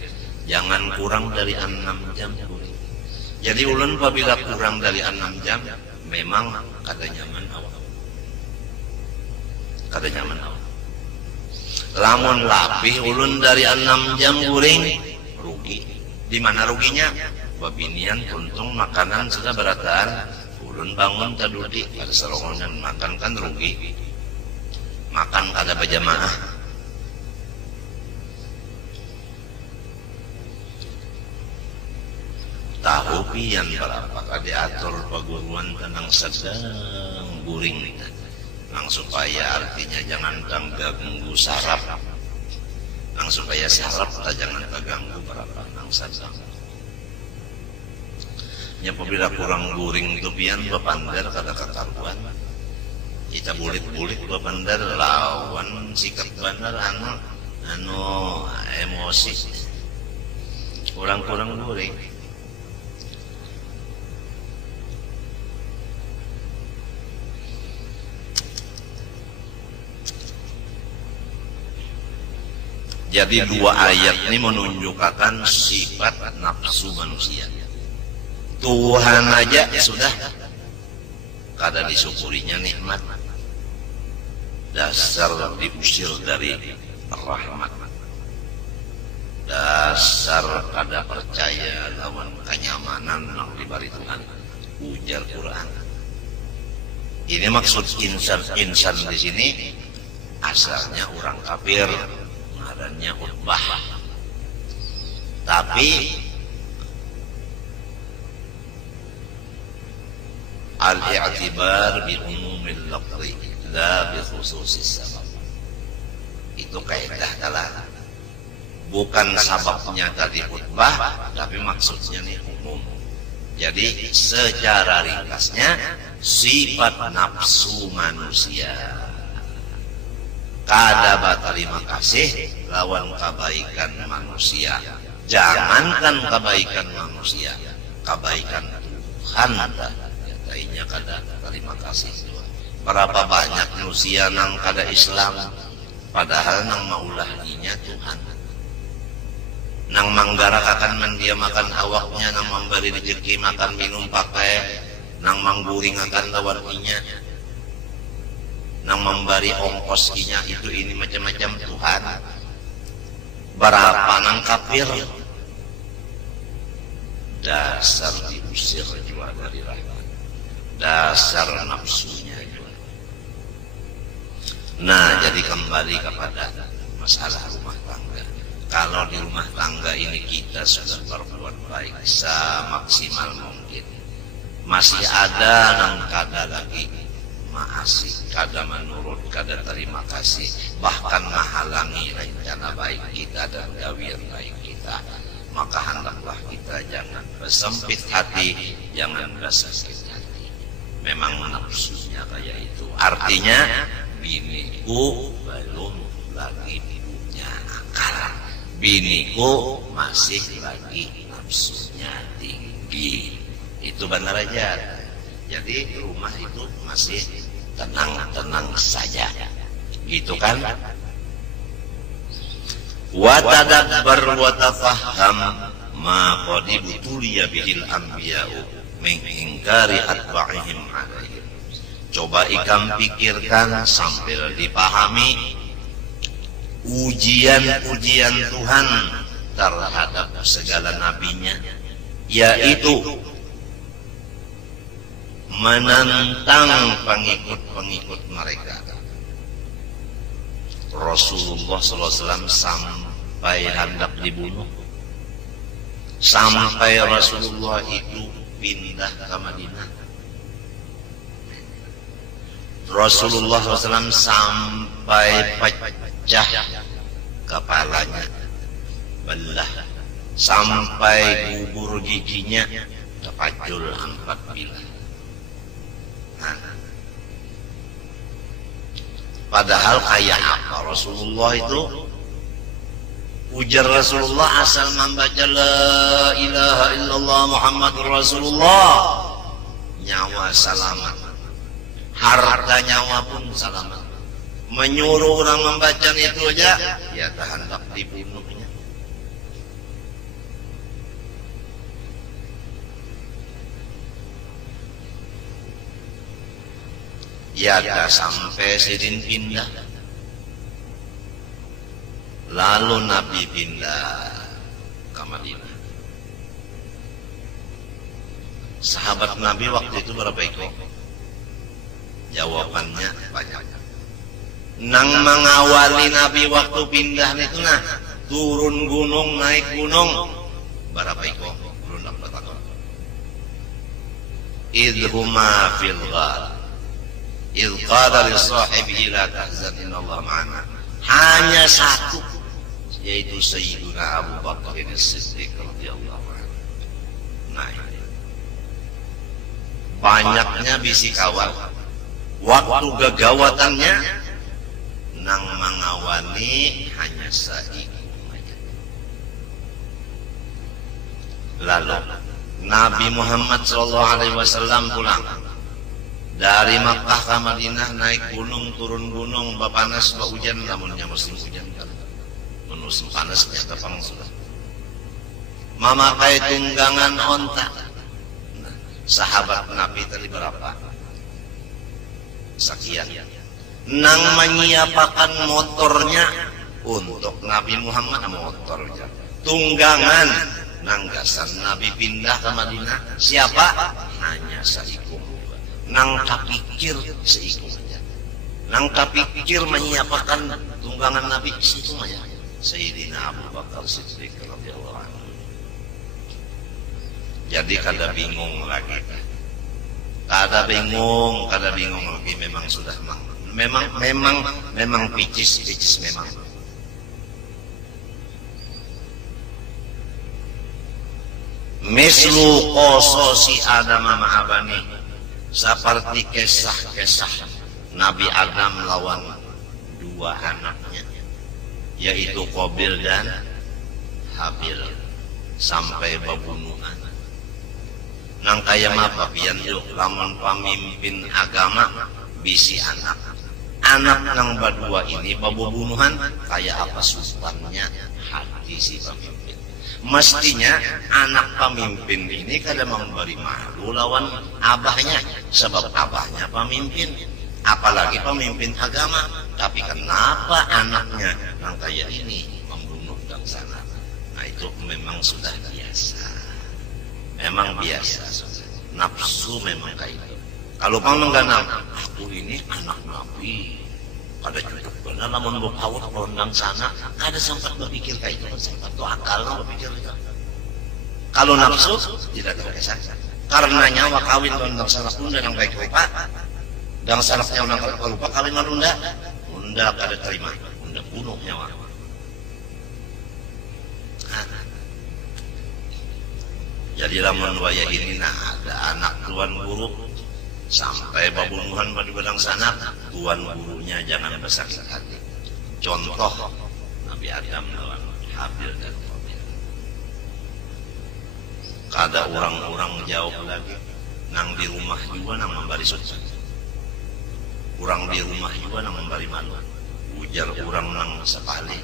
jangan kurang dari 6 jam guring. Jadi ulun apabila kurang dari 6 jam memang kada nyaman awak. Kada nyaman awak. Lamun lapih ulun dari 6 jam guring, rugi. Di mana ruginya? Babinian untung makanan sudah berataan, ulun bangun tadudi ada serongan makan kan rugi. Makan kada berjamaah. Tahu pian berapa kada atur paguruan tenang sedang guring nang supaya artinya jangan ganggu saraf, nang supaya saraf jangan terganggu berapa nang sedang. Nya apabila kurang guring itu pian bapandar kada kakaruan. Kita bulit-bulit bapandar lawan sikap bandar anu emosi. Kurang-kurang guring. Jadi dua ayat ini menunjukkan sifat nafsu manusia. Tuhan aja sudah kada disyukurinya nikmat, dasar diusir dari rahmat, dasar kada percaya lawan kenyamanan yang diberi Tuhan. Ujar Quran. Ini maksud insan di sini asalnya orang kafir, ngarannya Utbah. Tapi al-i'tibar bi umumil lafzi la bi khususis sabab. Itu kaidah dalam. Bukan sababnya tadi Utbah, tapi maksudnya nih umum. Jadi secara ringkasnya sifat nafsu manusia kada berterima kasih lawan kebaikan manusia. Jangankan kebaikan manusia, kebaikan Tuhan katanya kada terima kasih. Berapa banyak manusia nang kada Islam padahal nang maulahnya Tuhan, nang manggarak akan mendiamakan awaknya, nang memberi rezeki makan minum pakai, nang mangguring akan lawannya, nang memberi ongkos itu ini macam-macam Tuhan. Berapa nang kafir dasar diusir juga dari rahmat, dasar nafsunya juga. Nah, jadi kembali kepada masalah rumah tangga. Kalau di rumah tangga ini kita sudah berbuat baik semaksimal mungkin, masih ada nang kada lagi maasih, kada menurut, kada terima kasih, bahkan menghalangi rencana baik kita dan gawian baik kita, maka hendaklah kita jangan bersempit hati, jangan bersakit hati. Memang nafsunya kayak itu. Artinya biniku belum lagi biniku masih lagi nafsunya tinggi. Itu benar aja. Jadi rumah itu masih tenang-tenang saja. Gitu kan? Wa tadabbar wa tafahham ma qad ibtuliya bihil anbiya'u min ingkari atba'ihim alaihim. Coba ikam pikirkan sambil dipahami ujian-ujian Tuhan terhadap segala nabinya, yaitu menantang pengikut-pengikut mereka. Rasulullah SAW sampai hendak dibunuh, sampai Rasulullah itu pindah ke Madinah. Rasulullah SAW sampai pecah kepalanya, belah, sampai gugur giginya terpacul 4 bilah. Padahal kayak apa Rasulullah itu? Ujar Rasulullah asal membaca la ilaha illallah Muhammadur Rasulullah, nyawa selamat, harta nyawa pun selamat. Menyuruh orang membaca itu aja, ya hendak dibunuhnya. Ya dah sampai Sidin pindah. Lalu Nabi pindah ke Madinah. Sahabat Nabi waktu itu berapa ekor? Jawabannya banyak. Nang mengawali Nabi waktu pindah itu nah, turun gunung, naik gunung, berapa ekor? Belum dapat takut. Idhuma fil ghar. Idh qala li sahibihi la tahzan innallaha ma'ana. Hanya satu, yaitu Sayyiduna Abu Bakar As-Siddiq radhiyallahu anhu. Nah, banyaknya bisi kawal. Waktu gegawatannya nang mengawani hanya saiku saja. Lalu Nabi Muhammad SAW pulang dari Makkah ke Madinah, naik gunung, turun gunung, panas, hujan, namunnya musim hujan kan, musim panas ternyata pang sudah. Memakai tunggangan onta. Nah, sahabat Nabi tadi berapa? Sekian. Nang menyiapkan motornya untuk Nabi Muhammad, motornya tunggangan. Nang gasan Nabi pindah ke Madinah, siapa? Hanya saiku. Nang kapikir seiku saja. Nang kapikir menyiapkan tunggangan Nabi situ saja. Sayyidina Abu Bakar Siddiq radhiyallahu anhu. Jadi kada bingung lagi. Kada bingung lagi, memang sudah memang picis memang. Mislu qasosi Adam ma'abani, seperti kisah-kisah Nabi Adam lawan dua anaknya, yaitu Qabil dan Habil, sampai pembunuhan. Nang kaya apa pian yuk lamun pemimpin agama bisi anak nang berdua ini pembunuhan, kaya apa sultannya hati si pemimpin. Mestinya anak pemimpin ini kada memberi malu lawan abahnya, sebab abahnya pemimpin, apalagi pemimpin agama. Tapi kenapa anaknya yang kayak ini membunuh dan sana? Nah itu memang sudah biasa, memang biasa. Nafsu memang kayak itu. Kalau kamu mengganang, aku ini anak Nabi, kada cukup benar namun berpaut rondang sana, kada sempat berpikir kayak itu, sempat tuh akal berpikir itu. Kalau nafsu tidak ada kesan, karena nyawa kawin rondang sana Unda yang baik rupa, dan salahnya orang lupa kawin Unda, Unda kada terima, Unda bunuh nyawa. Jadi lamun wayah ini nah ada anak tuan guru sampai pembunuhan pada bedang sana, tuan gurunya jangan bersakit hati. Contoh Nabi Adam lawan Habil dan Qabil. Kada orang-orang jawab lagi, nang di rumah juga nang memberi sukses. Kurang di rumah juga nang memberi malu. Ujar orang nang sepalih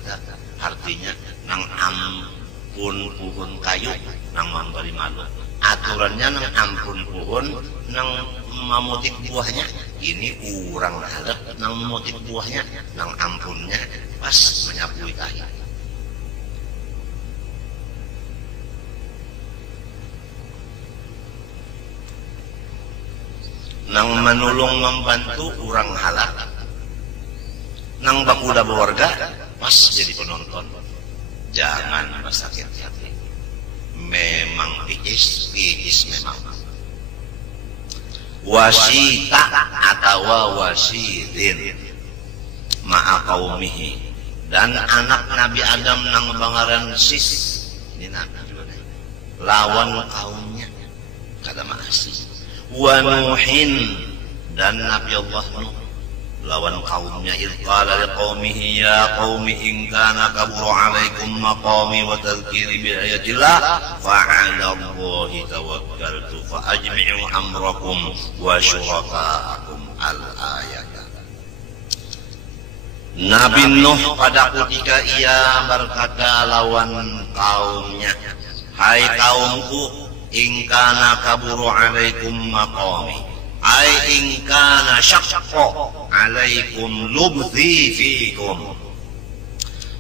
artinya nang ampun pohon kayu nang memberi malu. Aturannya nang ampun pohon nang memutik buahnya. Ini orang halap nang memutik buahnya, nang ampunnya pas menyapui kayu. Nang menolong membantu orang halak, nang bakuda berwarga pas jadi penonton. Jangan sakit hati. Memang pijis memang. Wasita atau wasidin ma'a qaumihi, dan anak Nabi Adam nang bangaran sis ini nabi lawan kaumnya kada maasih. Wa Nuhin, dan Nabi Allah Nuh lawan kaumnya. Idh qala liqaumihi ya qaumi in kana kabura alaikum maqami wa tadhkiri bi ayatillah fa 'ala Allahi tawakkaltu fa ajmi'u amrakum wa syurakaakum al-ayat. Nabi Nuh pada ketika ia berkata lawan kaumnya, hai kaumku, in kana kaburu alaikum maqami, ai in kana syaqqa alaikum lubthi fikum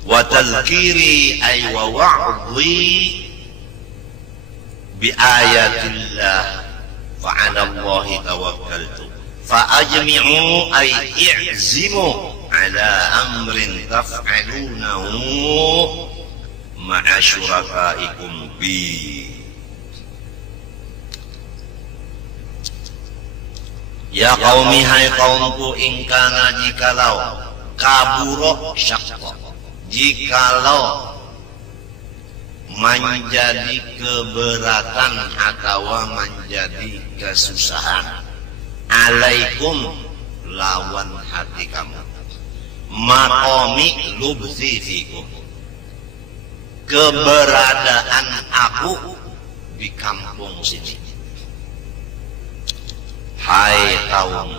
wa tadhkiri ay wa wa'dhi bi ayatillah fa 'ala Allahi tawakkaltu fa ajmi'u ay i'zimu ala amrin taf'alunahu ma'a syurakaikum bi. Ya qaumi, hai kaumku, ingkana jikalau kaburo syaqqa, jikalau menjadi keberatan atau menjadi kesusahan, alaikum lawan hati kamu, maqami lubthi fikum, keberadaan aku di kampung sini. Hai kaum,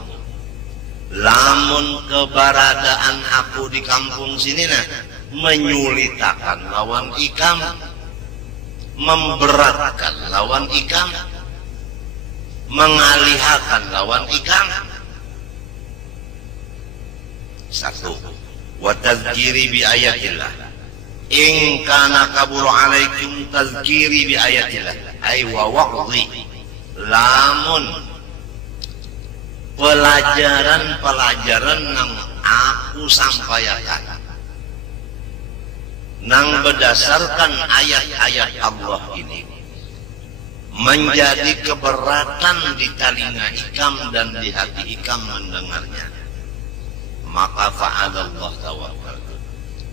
lamun keberadaan aku di kampung sini nah menyulitakan lawan ikam, memberatkan lawan ikam, mengalihkan lawan ikam. Satu, wa tadhkiri bi ayatillah, in kana kaburu alaikum tadhkiri bi ayatillah ay wa wa'dhi, lamun pelajaran nang aku sampaikan nang berdasarkan ayat-ayat Allah ini menjadi keberatan di telinga ikam dan di hati ikam mendengarnya, maka fa'alallah tawakkaltu,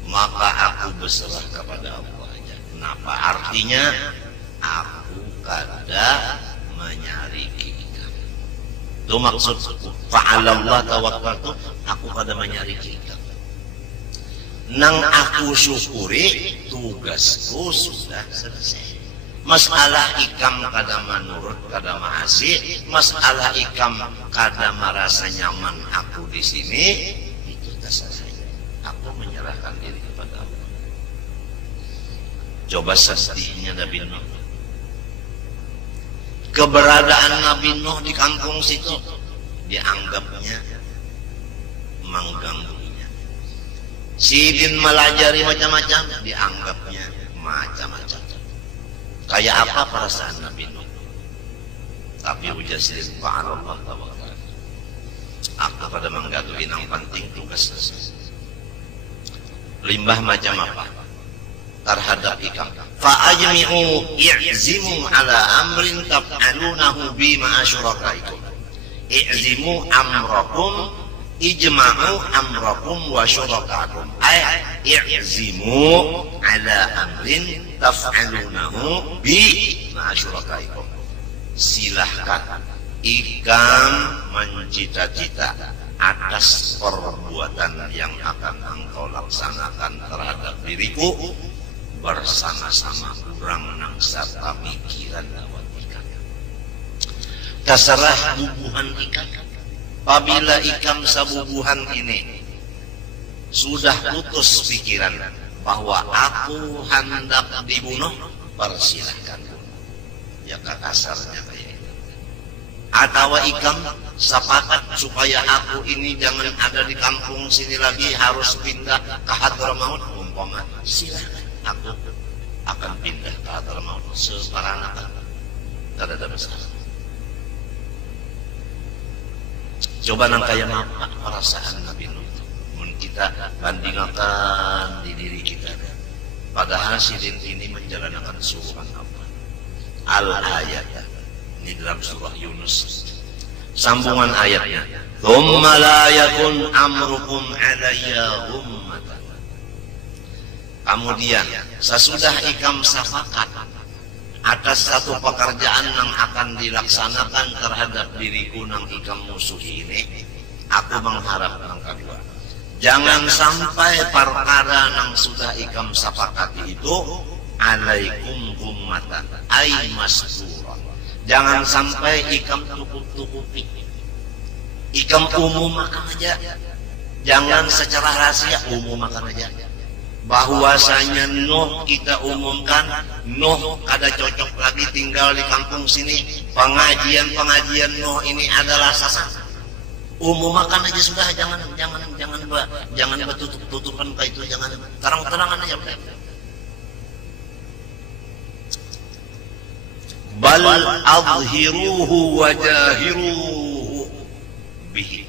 maka aku berserah kepada Allah aja. Kenapa? Artinya aku kada menyari ikam. Itu maksud fa'alallah tawakkaltu, aku kada menyari ikam. Nang aku syukuri, tugasku sudah selesai. Masalah ikam kada menurut, kada maasih, masalah ikam kada merasa nyaman aku di sini, itu terserah. Aku menyerahkan diri kepada Allah. Coba sestinya Nabi Nuh. Keberadaan Nabi Nuh di kampung situ dianggapnya mengganggunya. Sidin melajari macam-macam, dianggapnya macam-macam. Kayak apa perasaan Nabi Nuh? Tapi ujar sidin fa'alallah tawakkal, aku pada menggaduhi yang penting tugas. Limbah macam apa? Terhadap ikam. Fa'ajmi'u i'zimu ala amrin taf'alunahu bi ma'a syurakaikum. I'zimu amrakum, ijma'u amrakum wa syurakakum. I'zimu ala amrin taf'alunahu bi ma'a syurakaikum. Silahkan ikam mencita-cita atas perbuatan yang akan engkau laksanakan terhadap diriku bersama-sama kurang nang sarta mikiran lawan ikan. Terserah bubuhan ikan. Apabila ikan sabubuhan ini sudah putus pikiran bahwa aku hendak dibunuh, persilahkan. Ya kasarnya kayak itu. Atau ikan sepakat supaya aku ini jangan ada di kampung sini lagi, harus pindah ke Hadramaut, umpama silahkan, aku akan pindah ke Hadramaut separanakan, tidak ada masalah. Coba nang kayak apa perasaan Nabi Nuh, mun kita bandingkan di diri kita, padahal sidin ini menjalankan suruhan Allah. Al-ayat ini dalam surah Yunus, sambungan ayatnya, thumma la yakun amrukum alayya ummatan. Kemudian sesudah ikam safakat atas satu pekerjaan yang akan dilaksanakan terhadap diriku nang ikam musuh ini, aku mengharap nang kedua, jangan sampai perkara nang sudah ikam sapakati itu alaikum ummatan ay maskurah, jangan sampai ikam tukup-tukupi, ikam umum makan aja, jangan secara rahasia umum makan aja, bahwasanya Nuh kita umumkan, Nuh kada cocok lagi tinggal di kampung sini, pengajian Nuh ini adalah sesat, umum makan aja sudah, jangan bertutup-tutupan kayak itu, jangan terang-terangan aja. Bal adhiruhu wajahiruhu bihi,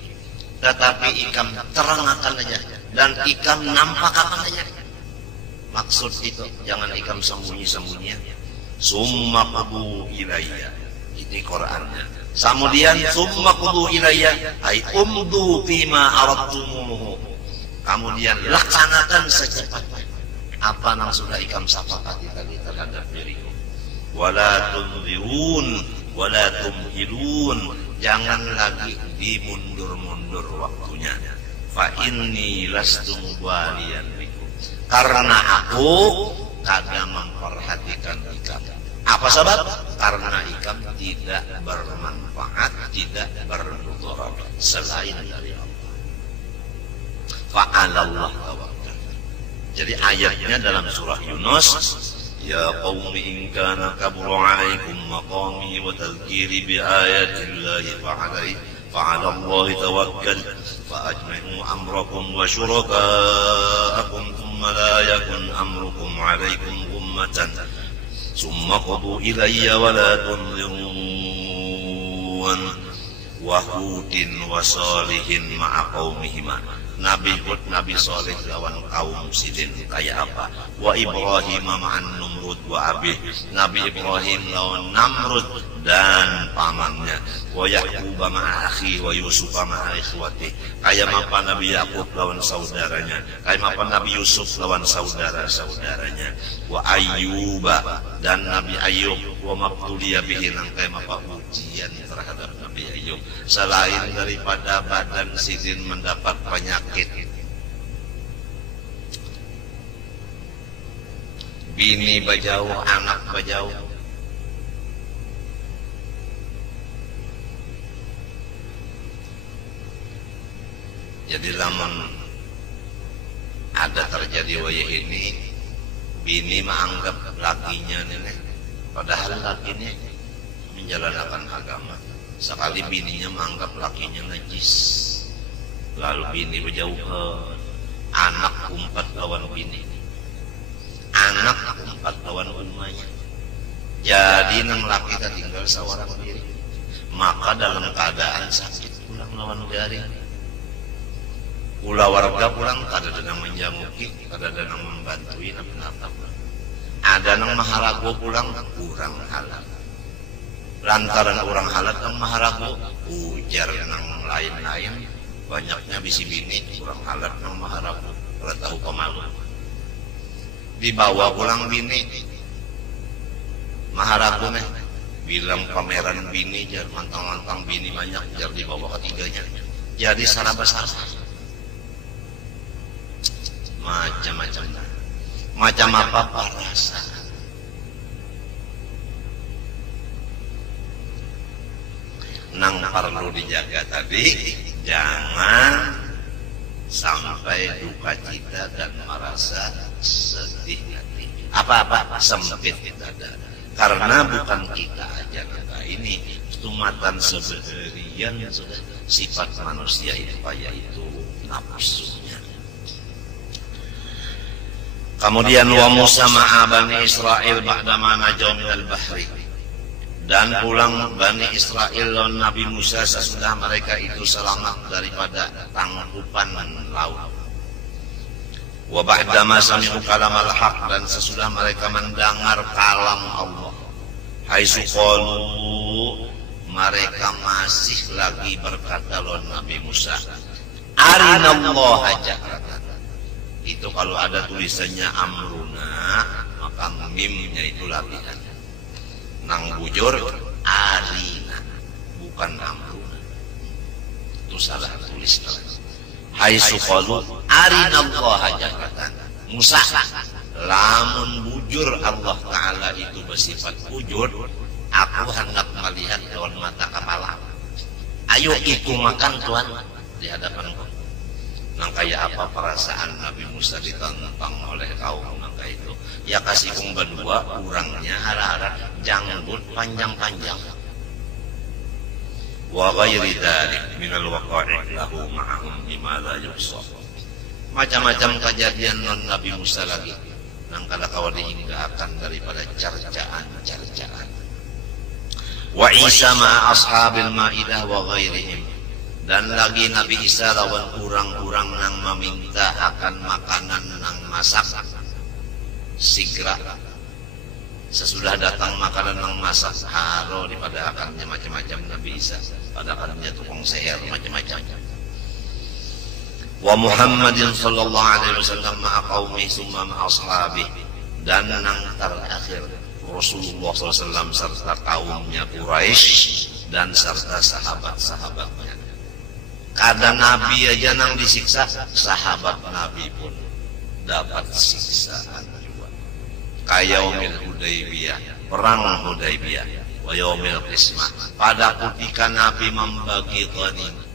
tetapi ikam terangkan aja dan ikam nampakkan aja. Maksud itu jangan ikam sembunyi-sembunyian. Summa qudu ilayya, ini Qur'annya. Kemudian summa qudu ilayya ay umdu fima aradtumuhu, kemudian laksanakan secepatnya apa yang sudah ikam sepakati tadi terhadap diriku. Wala tunzirun wala tumhilun, jangan lagi dimundur-mundur waktunya. Fa inni lastu mubaliyan bikum, karena aku kagak memperhatikan ikam. Apa sebab? Karena ikam tidak bermanfaat, tidak bermudarat selain dari Allah. Fa'alallah tawakkal. Jadi ayatnya dalam surah Yunus, ya qaumi in kana kabura 'alaikum maqami wa tadhkiri bi ayatillahi fa'ala Allahi tawakkal fa'ajmi'u amrakum wa syuraka'akum thumma la yakun amrukum 'alaikum ummatan thumma qudu ilayya wa la tunzirun. Wa Hudin wa Salihin ma'a qaumihima, Nabi Hud, Nabi Saleh lawan kaum sidin kayak apa? Wa Ibrahim ma'an Numrud wa Abih, Nabi Ibrahim lawan Namrud dan pamannya. Wa Yaqub ma'a akhi wa Yusuf ma'a ikhwati, kayak apa Nabi Yaqub lawan saudaranya, kayak apa Nabi Yusuf lawan saudara-saudaranya. Wa Ayyub dan Nabi Ayyub, wa mabtuliya bihi, kayak apa ujian terhadap Nabi Ayyub, selain daripada badan sidin mendapat penyakit, bini bajauh, anak bajauh. Jadi lamun ada terjadi wayah ini, bini menganggap lakinya nenek, padahal lakinya menjalankan agama. Sekali bininya menganggap lakinya najis, lalu bini berjauhan, anak umpat lawan bini, anak umpat lawan umanya. Jadi nang laki tak tinggal seorang diri, maka dalam keadaan sakit pulang lawan dari ulah warga pulang kada ada menjamuki, kada ada membantui apa-apa. Ada nang maharago pulang kurang halal, lantaran orang halal nang maharago ujar nang lain-lain, banyaknya bisi bini kurang halal nang maharago, kada tahu pemalu. Dibawa pulang bini maharago nih, bilang pameran bini jar, mantang-mantang bini banyak jar, dibawa ketiganya. Jadi salah besar macam-macam. Macam apa perasaan? Nang perlu dijaga tadi, jangan sampai duka cita dan merasa sedih hati. Apa-apa sempit dada. Karena bukan kita aja kata ini, tumatan sebagian sudah sifat manusia itu yaitu nafsunya. Kemudian wa Musa ma'a Bani Israel ba'dama najaw minal bahri, dan pulang Bani Israel lawan Nabi Musa sesudah mereka itu selamat daripada tangkupan laut. Wa ba'dama sami'u kalamal haq, dan sesudah mereka mendengar kalam Allah. Haitsu qalu, mereka masih lagi berkata lawan Nabi Musa, arinallaha jahratan. Itu kalau ada tulisannya amruna, maka mimnya itu latihan. Nang bujur arina, bukan amruna. Itu salah tulis. Haitsu qalu arinallaha jahratan. Musa, lamun bujur Allah Ta'ala itu bersifat bujur, aku hendak melihat lawan mata kepala. Ayo ikut makan Tuhan di hadapanku. Nang kayak apa perasaan Nabi Musa ditantang oleh kaum nangka itu? Ya kasih kong berdua, kurangnya harap janggut panjang-panjang. Wa ghairi dzalik minal waqa'i lahu ma'ahum bima la yuhsah. Macam-macam kejadian non Nabi Musa lagi. Nang kada kau dihinggakan daripada carcaan. Wa Isa ma'a ashabil ma'idah wa ghairihim, dan lagi Nabi Isa lawan orang-orang nang meminta akan makanan nang masak sigra. Sesudah datang makanan nang masak haro daripada akannya macam-macam Nabi Isa, pada akannya tukang seher macam-macam. Wa Muhammadin sallallahu alaihi wasallam ma'a qaumi summa ma'a ashabi, dan nang terakhir Rasulullah SAW serta kaumnya Quraisy dan serta sahabat-sahabatnya. Kadang Nabi aja nang disiksa, sahabat Nabi pun dapat siksaan juga. Kayaumil Hudaybiyah, perang Hudaybiyah, wa yaumil qismah, pada ketika Nabi membagi ghanimah.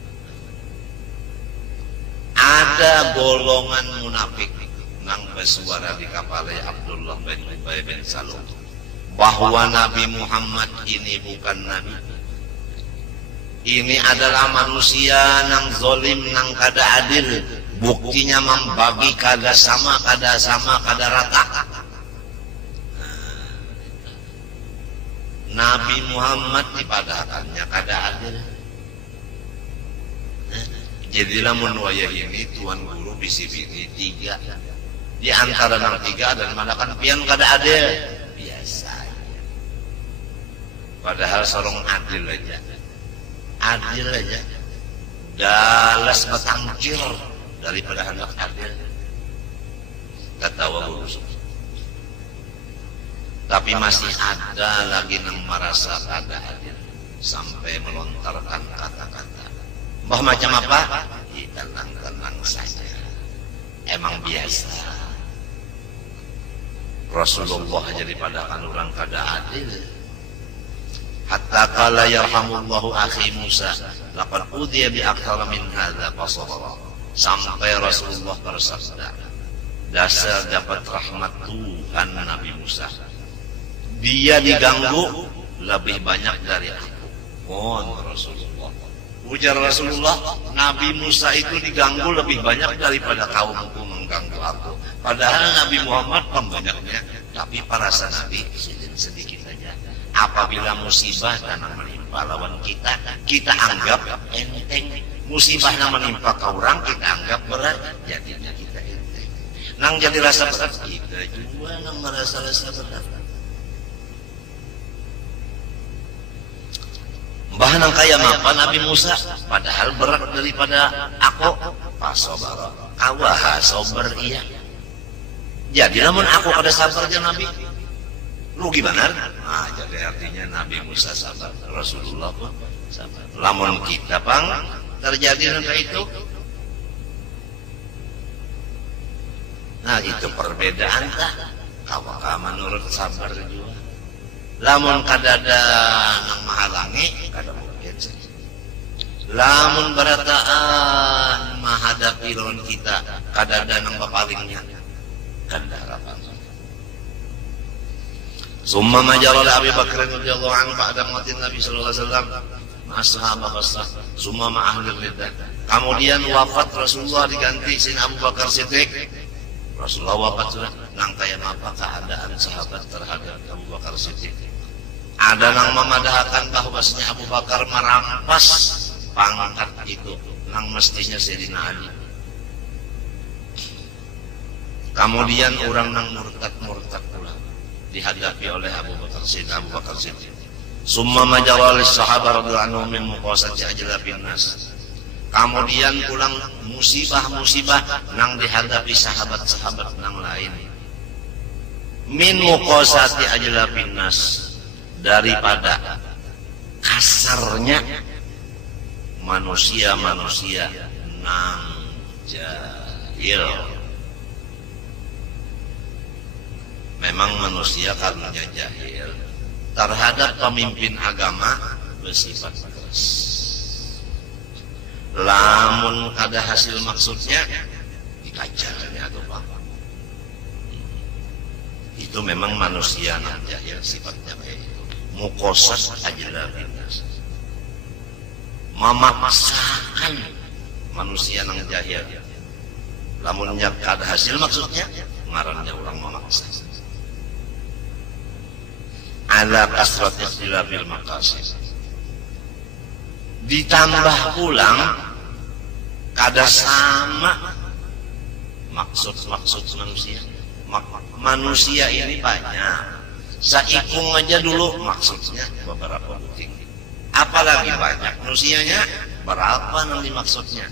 Ada golongan munafik nang bersuara di kapalnya Abdullah bin Ubay bin Salul bahwa Nabi Muhammad ini bukan Nabi. Ini adalah manusia nang zolim, nang kada adil. Buktinya membagi kada sama, kada rata. Nabi Muhammad dipadakannya kada adil. Jadilah menwayah ini tuan guru bisi bini tiga. Di antara nang tiga dan manakan pian kada adil. Biasa. Padahal sorong adil aja. Dalas batangkir daripada hendak adil. Ketawa guru. Tapi masih ada lagi yang merasa kada adil sampai melontarkan kata-kata. Bah macam apa? Tenang-tenang saja. Emang biasa. Rasulullah jadi padakan orang kada adil. Hatta qala yarhamullahu akhi Musa laqad udhiya bi aktsara min hadza fasabara. Sampai Rasulullah bersabda, dasar dapat rahmat Tuhan Nabi Musa. Dia diganggu lebih banyak dari aku. Rasulullah. Ujar Rasulullah, Nabi Musa itu diganggu lebih banyak daripada kaumku mengganggu aku. Padahal Nabi Muhammad pembanyaknya, tapi perasaan Nabi sedikit saja. Apabila musibah dan menimpa lawan kita, kita anggap enteng. Musibah yang menimpa ke orang, kita anggap berat, jadinya kita enteng. Nang jadi rasa berat, kita juga nang merasa rasa berat. Bahan yang kaya apa Nabi Musa, padahal berat daripada aku. Pasobar, awah sober iya. Jadi namun aku ada sabarnya Nabi, rugi benar. Nah, jadi artinya Nabi Musa sabar, Rasulullah pun sabar. Lamun kita pang terjadi nanti itu, Nah itu perbedaan tah kawaka menurut sabar juga. Lamun kadada nang mahalangi kada mungkin. Lamun barataan menghadapi lawan kita kadada nang bapalingnya kada harapan. Summa majalal Abi Bakr radhiyallahu anhu ba'da mautin Nabi sallallahu alaihi wasallam ashabah basah summa ma'ahli riddah. Kemudian wafat Rasulullah diganti Sayyidina Abu Bakar Siddiq. Rasulullah wafat sudah nang kaya apa keadaan sahabat terhadap Abu Bakar Siddiq. Ada nang memadahakan bahwasanya Abu Bakar merampas pangkat itu nang mestinya Sayyidina Ali. Kemudian orang nang murtad pula dihadapi oleh Abu Bakar Siddiq. Summa majalal sahabat radhiyallahu anhum min muqasati ajlabin nas. Kemudian pulang musibah-musibah nang dihadapi sahabat-sahabat nang lain. Min muqasati ajlabin nas, daripada kasarnya manusia-manusia nang jahil. Memang manusia karunya jahil terhadap pemimpin agama bersifat keras. Lamun ada hasil maksudnya dikacarnya atau apa? Itu memang manusia nang jahil sifatnya kayak itu. Mukosas ajlabin nas, memaksakan manusia nang jahil. Lamun kada hasil maksudnya ngarannya orang memaksa. Ala kasrat ikhtilafil maqasid, ditambah pulang kada sama maksud manusia. Manusia ini banyak, saikung aja dulu maksudnya beberapa buting, apalagi banyak manusianya berapa nanti maksudnya.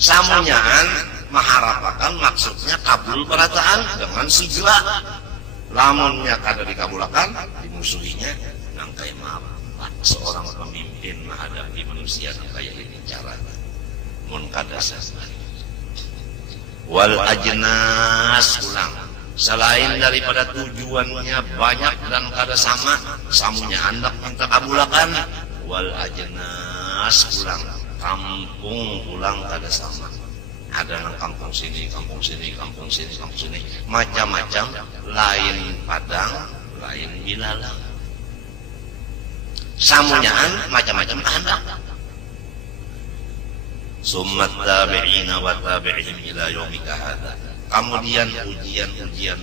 Samunyaan mengharapkan maksudnya kabul perataan dengan segera. Lamunnya kada dikabulakan, dimusuhinya nang kaya maaf seorang pemimpin menghadapi manusia nang kaya ini cara mun kada sasar. Wal ajnas ulang, selain daripada tujuannya banyak dan kada sama, samunya hendak minta kabulakan. Wal ajnas ulang, kampung ulang kada sama. Ada nang kampung sini, macam-macam, lain padang, lain bilalang. Samunyaan macam-macam kehendak. Summat tabi'ina wa tabi'ihim ila yaumika hadza. Kemudian ujian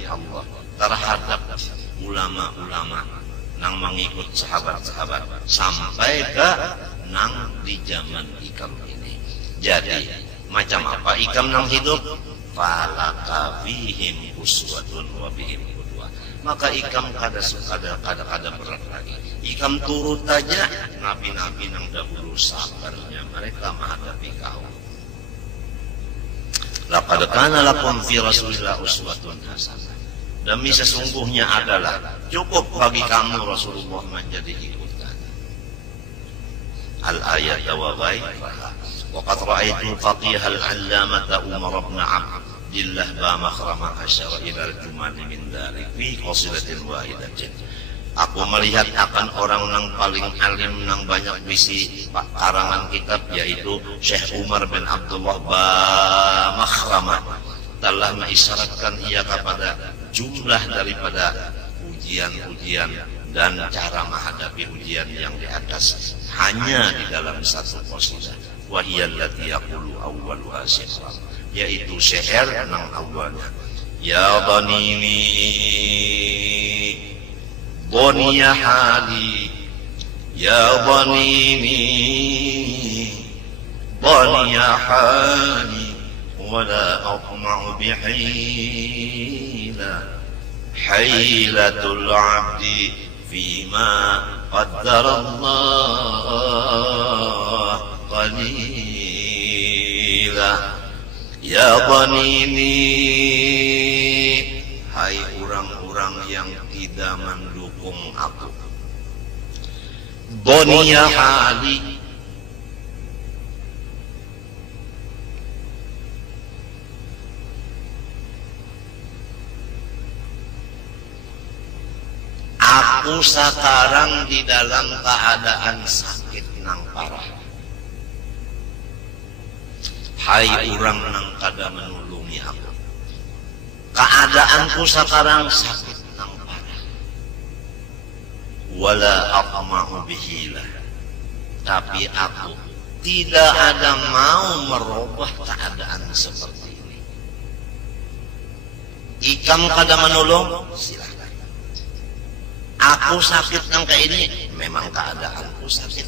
Allah terhadap ulama-ulama nang mengikut sahabat-sahabat sampai ke nang di zaman ikam ini. Jadi macam apa ikam nang hidup? Falaka fihim uswatun wa bihim qudwah. Maka ikam kada berat lagi. Ikam turut aja nabi-nabi nang dahulu sabarnya mereka menghadapi kau. Laqad kana lakum fi Rasulillah uswatun hasanah. Demi sesungguhnya adalah cukup bagi kamu Rasulullah menjadi ikutan. Al-ayat wa ghairah. وقد رأيت الفقيه العلامة عمر بن عبد الله بامخرم أشار إلى الجمال من ذلك في قصيدة واحدة. Aku melihat akan orang yang paling alim yang banyak bisi karangan kitab, yaitu Syekh Umar bin Abdullah Bamakhramah telah mengisyaratkan ia kepada jumlah daripada ujian-ujian dan cara menghadapi ujian yang di atas hanya di dalam satu qasidah. Wahiyallati yaqulu awwaluha syi'ran, yaitu syair nang awalnya ya banini boniya hali ya banini boniya hali wala aqma'u bihila hilatul abdi fima qaddara Allah qalila ya banini, hai orang-orang yang tidak mendukung aku. Boniya hali, aku sekarang di dalam keadaan sakit nang parah. Hai urang nang kada menulungi aku. Keadaanku sekarang sakit nang parah. Wala aqma'u bihilah. Tapi aku tidak ada mau merubah keadaan seperti ini. Ikam kada menolong, silakan. Aku sakit nang kayak ini, memang keadaanku sakit.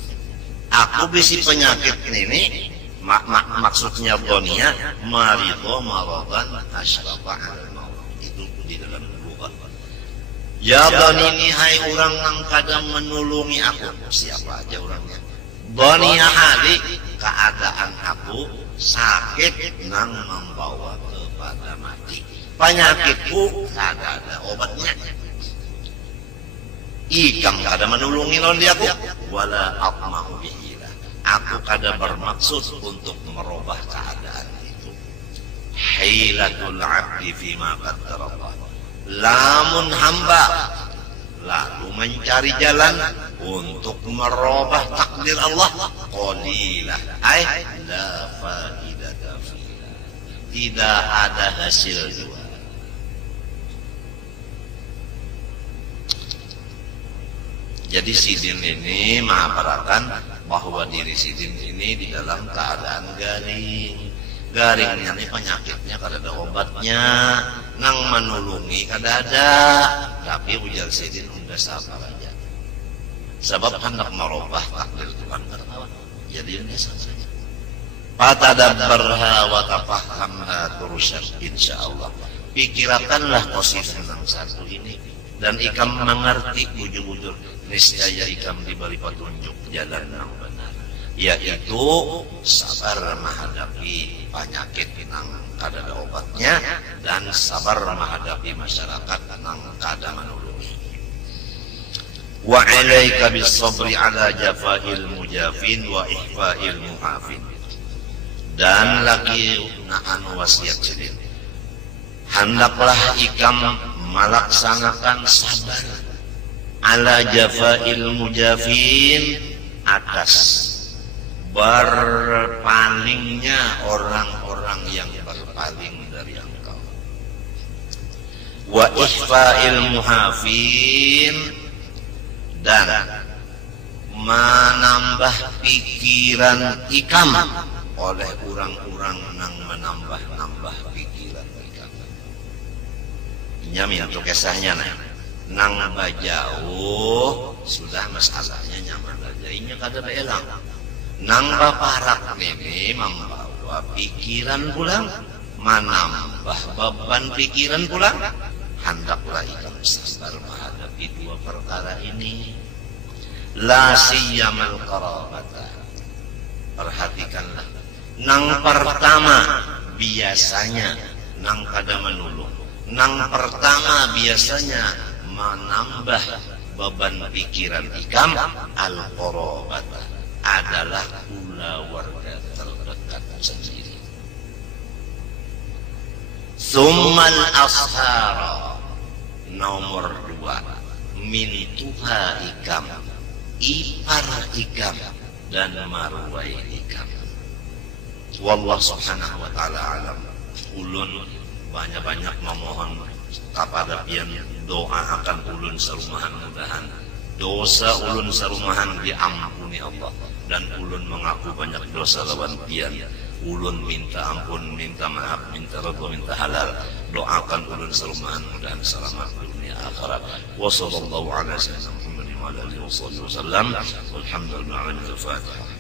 Aku bisi penyakit ini, maksudnya dunia, marido maradan asyrafa alal maut. Itu di dalam buku. Ya bani hai orang nang kada menulungi aku. Siapa aja orangnya? Dunia hari keadaan aku sakit nang membawa kepada mati. Penyakitku kada ada obatnya. Ikam kada menulungi lawan dia aku. Wala aqma'u bihilah. Aku kada bermaksud untuk merubah keadaan itu. Hilatul abdi fima qaddarallah. Lamun hamba lalu mencari jalan untuk merubah takdir Allah, qalilah ay la faidata fiha. Tidak ada hasil juga. Jadi sidin ini mengabarkan bahwa diri sidin ini di dalam keadaan garing. Garingnya ini penyakitnya kada ada obatnya, nang menulungi kada ada. Tapi ujar sidin udah sabar aja. Sebab hendak merubah takdir Tuhan tertawan. Jadi ini saja. Fatadabbarha wa tafahhamha turusyad insyaallah. Pikirkanlah posisi yang satu ini dan ikam mengerti bujur-bujur. Niscaya ikam diberi petunjuk jalan yang benar, yaitu sabar menghadapi penyakit nang kada ada obatnya dan sabar menghadapi masyarakat nang kada menulungi. Wa alaika bis sabri ala jafail mujafin wa ihfail muhafin. Dan lagi naan wasiat sidin, hendaklah ikam melaksanakan sabar ala jafail mujafin, atas berpalingnya orang-orang yang berpaling dari engkau. Wa ihfail muhafin, dan menambah pikiran ikam oleh orang-orang yang menambah pikiran ikam. Nyami untuk kisahnya nang bajauh sudah masalahnya nyaman aja ini kada beelang. Nang baparak ini membawa pikiran pulang, menambah beban pikiran pulang. Hendaklah ikam sabar menghadapi dua perkara ini. La siyamal qarabata. Perhatikanlah. Nang pertama biasanya nang kada menulung. Nang pertama biasanya menambah beban pikiran ikam al-qarabat adalah pula warga terdekat sendiri. Summal ashara, nomor dua, mintuha ikam, ipar ikam dan marwai ikam. Wallah subhanahu wa ta'ala alam. Ulun banyak-banyak memohon kepada pian doa akan ulun serumahan, mudahan dosa ulun serumahan diampuni Allah, dan ulun mengaku banyak dosa lawan pian. Ulun minta ampun, minta maaf, minta redha, minta halal. Doakan ulun serumahan mudahan selamat dunia akhirat. Wa sallallahu ala sayyidina Muhammadin wa ala alihi wasallam. Walhamdulillah. Al-Fatihah.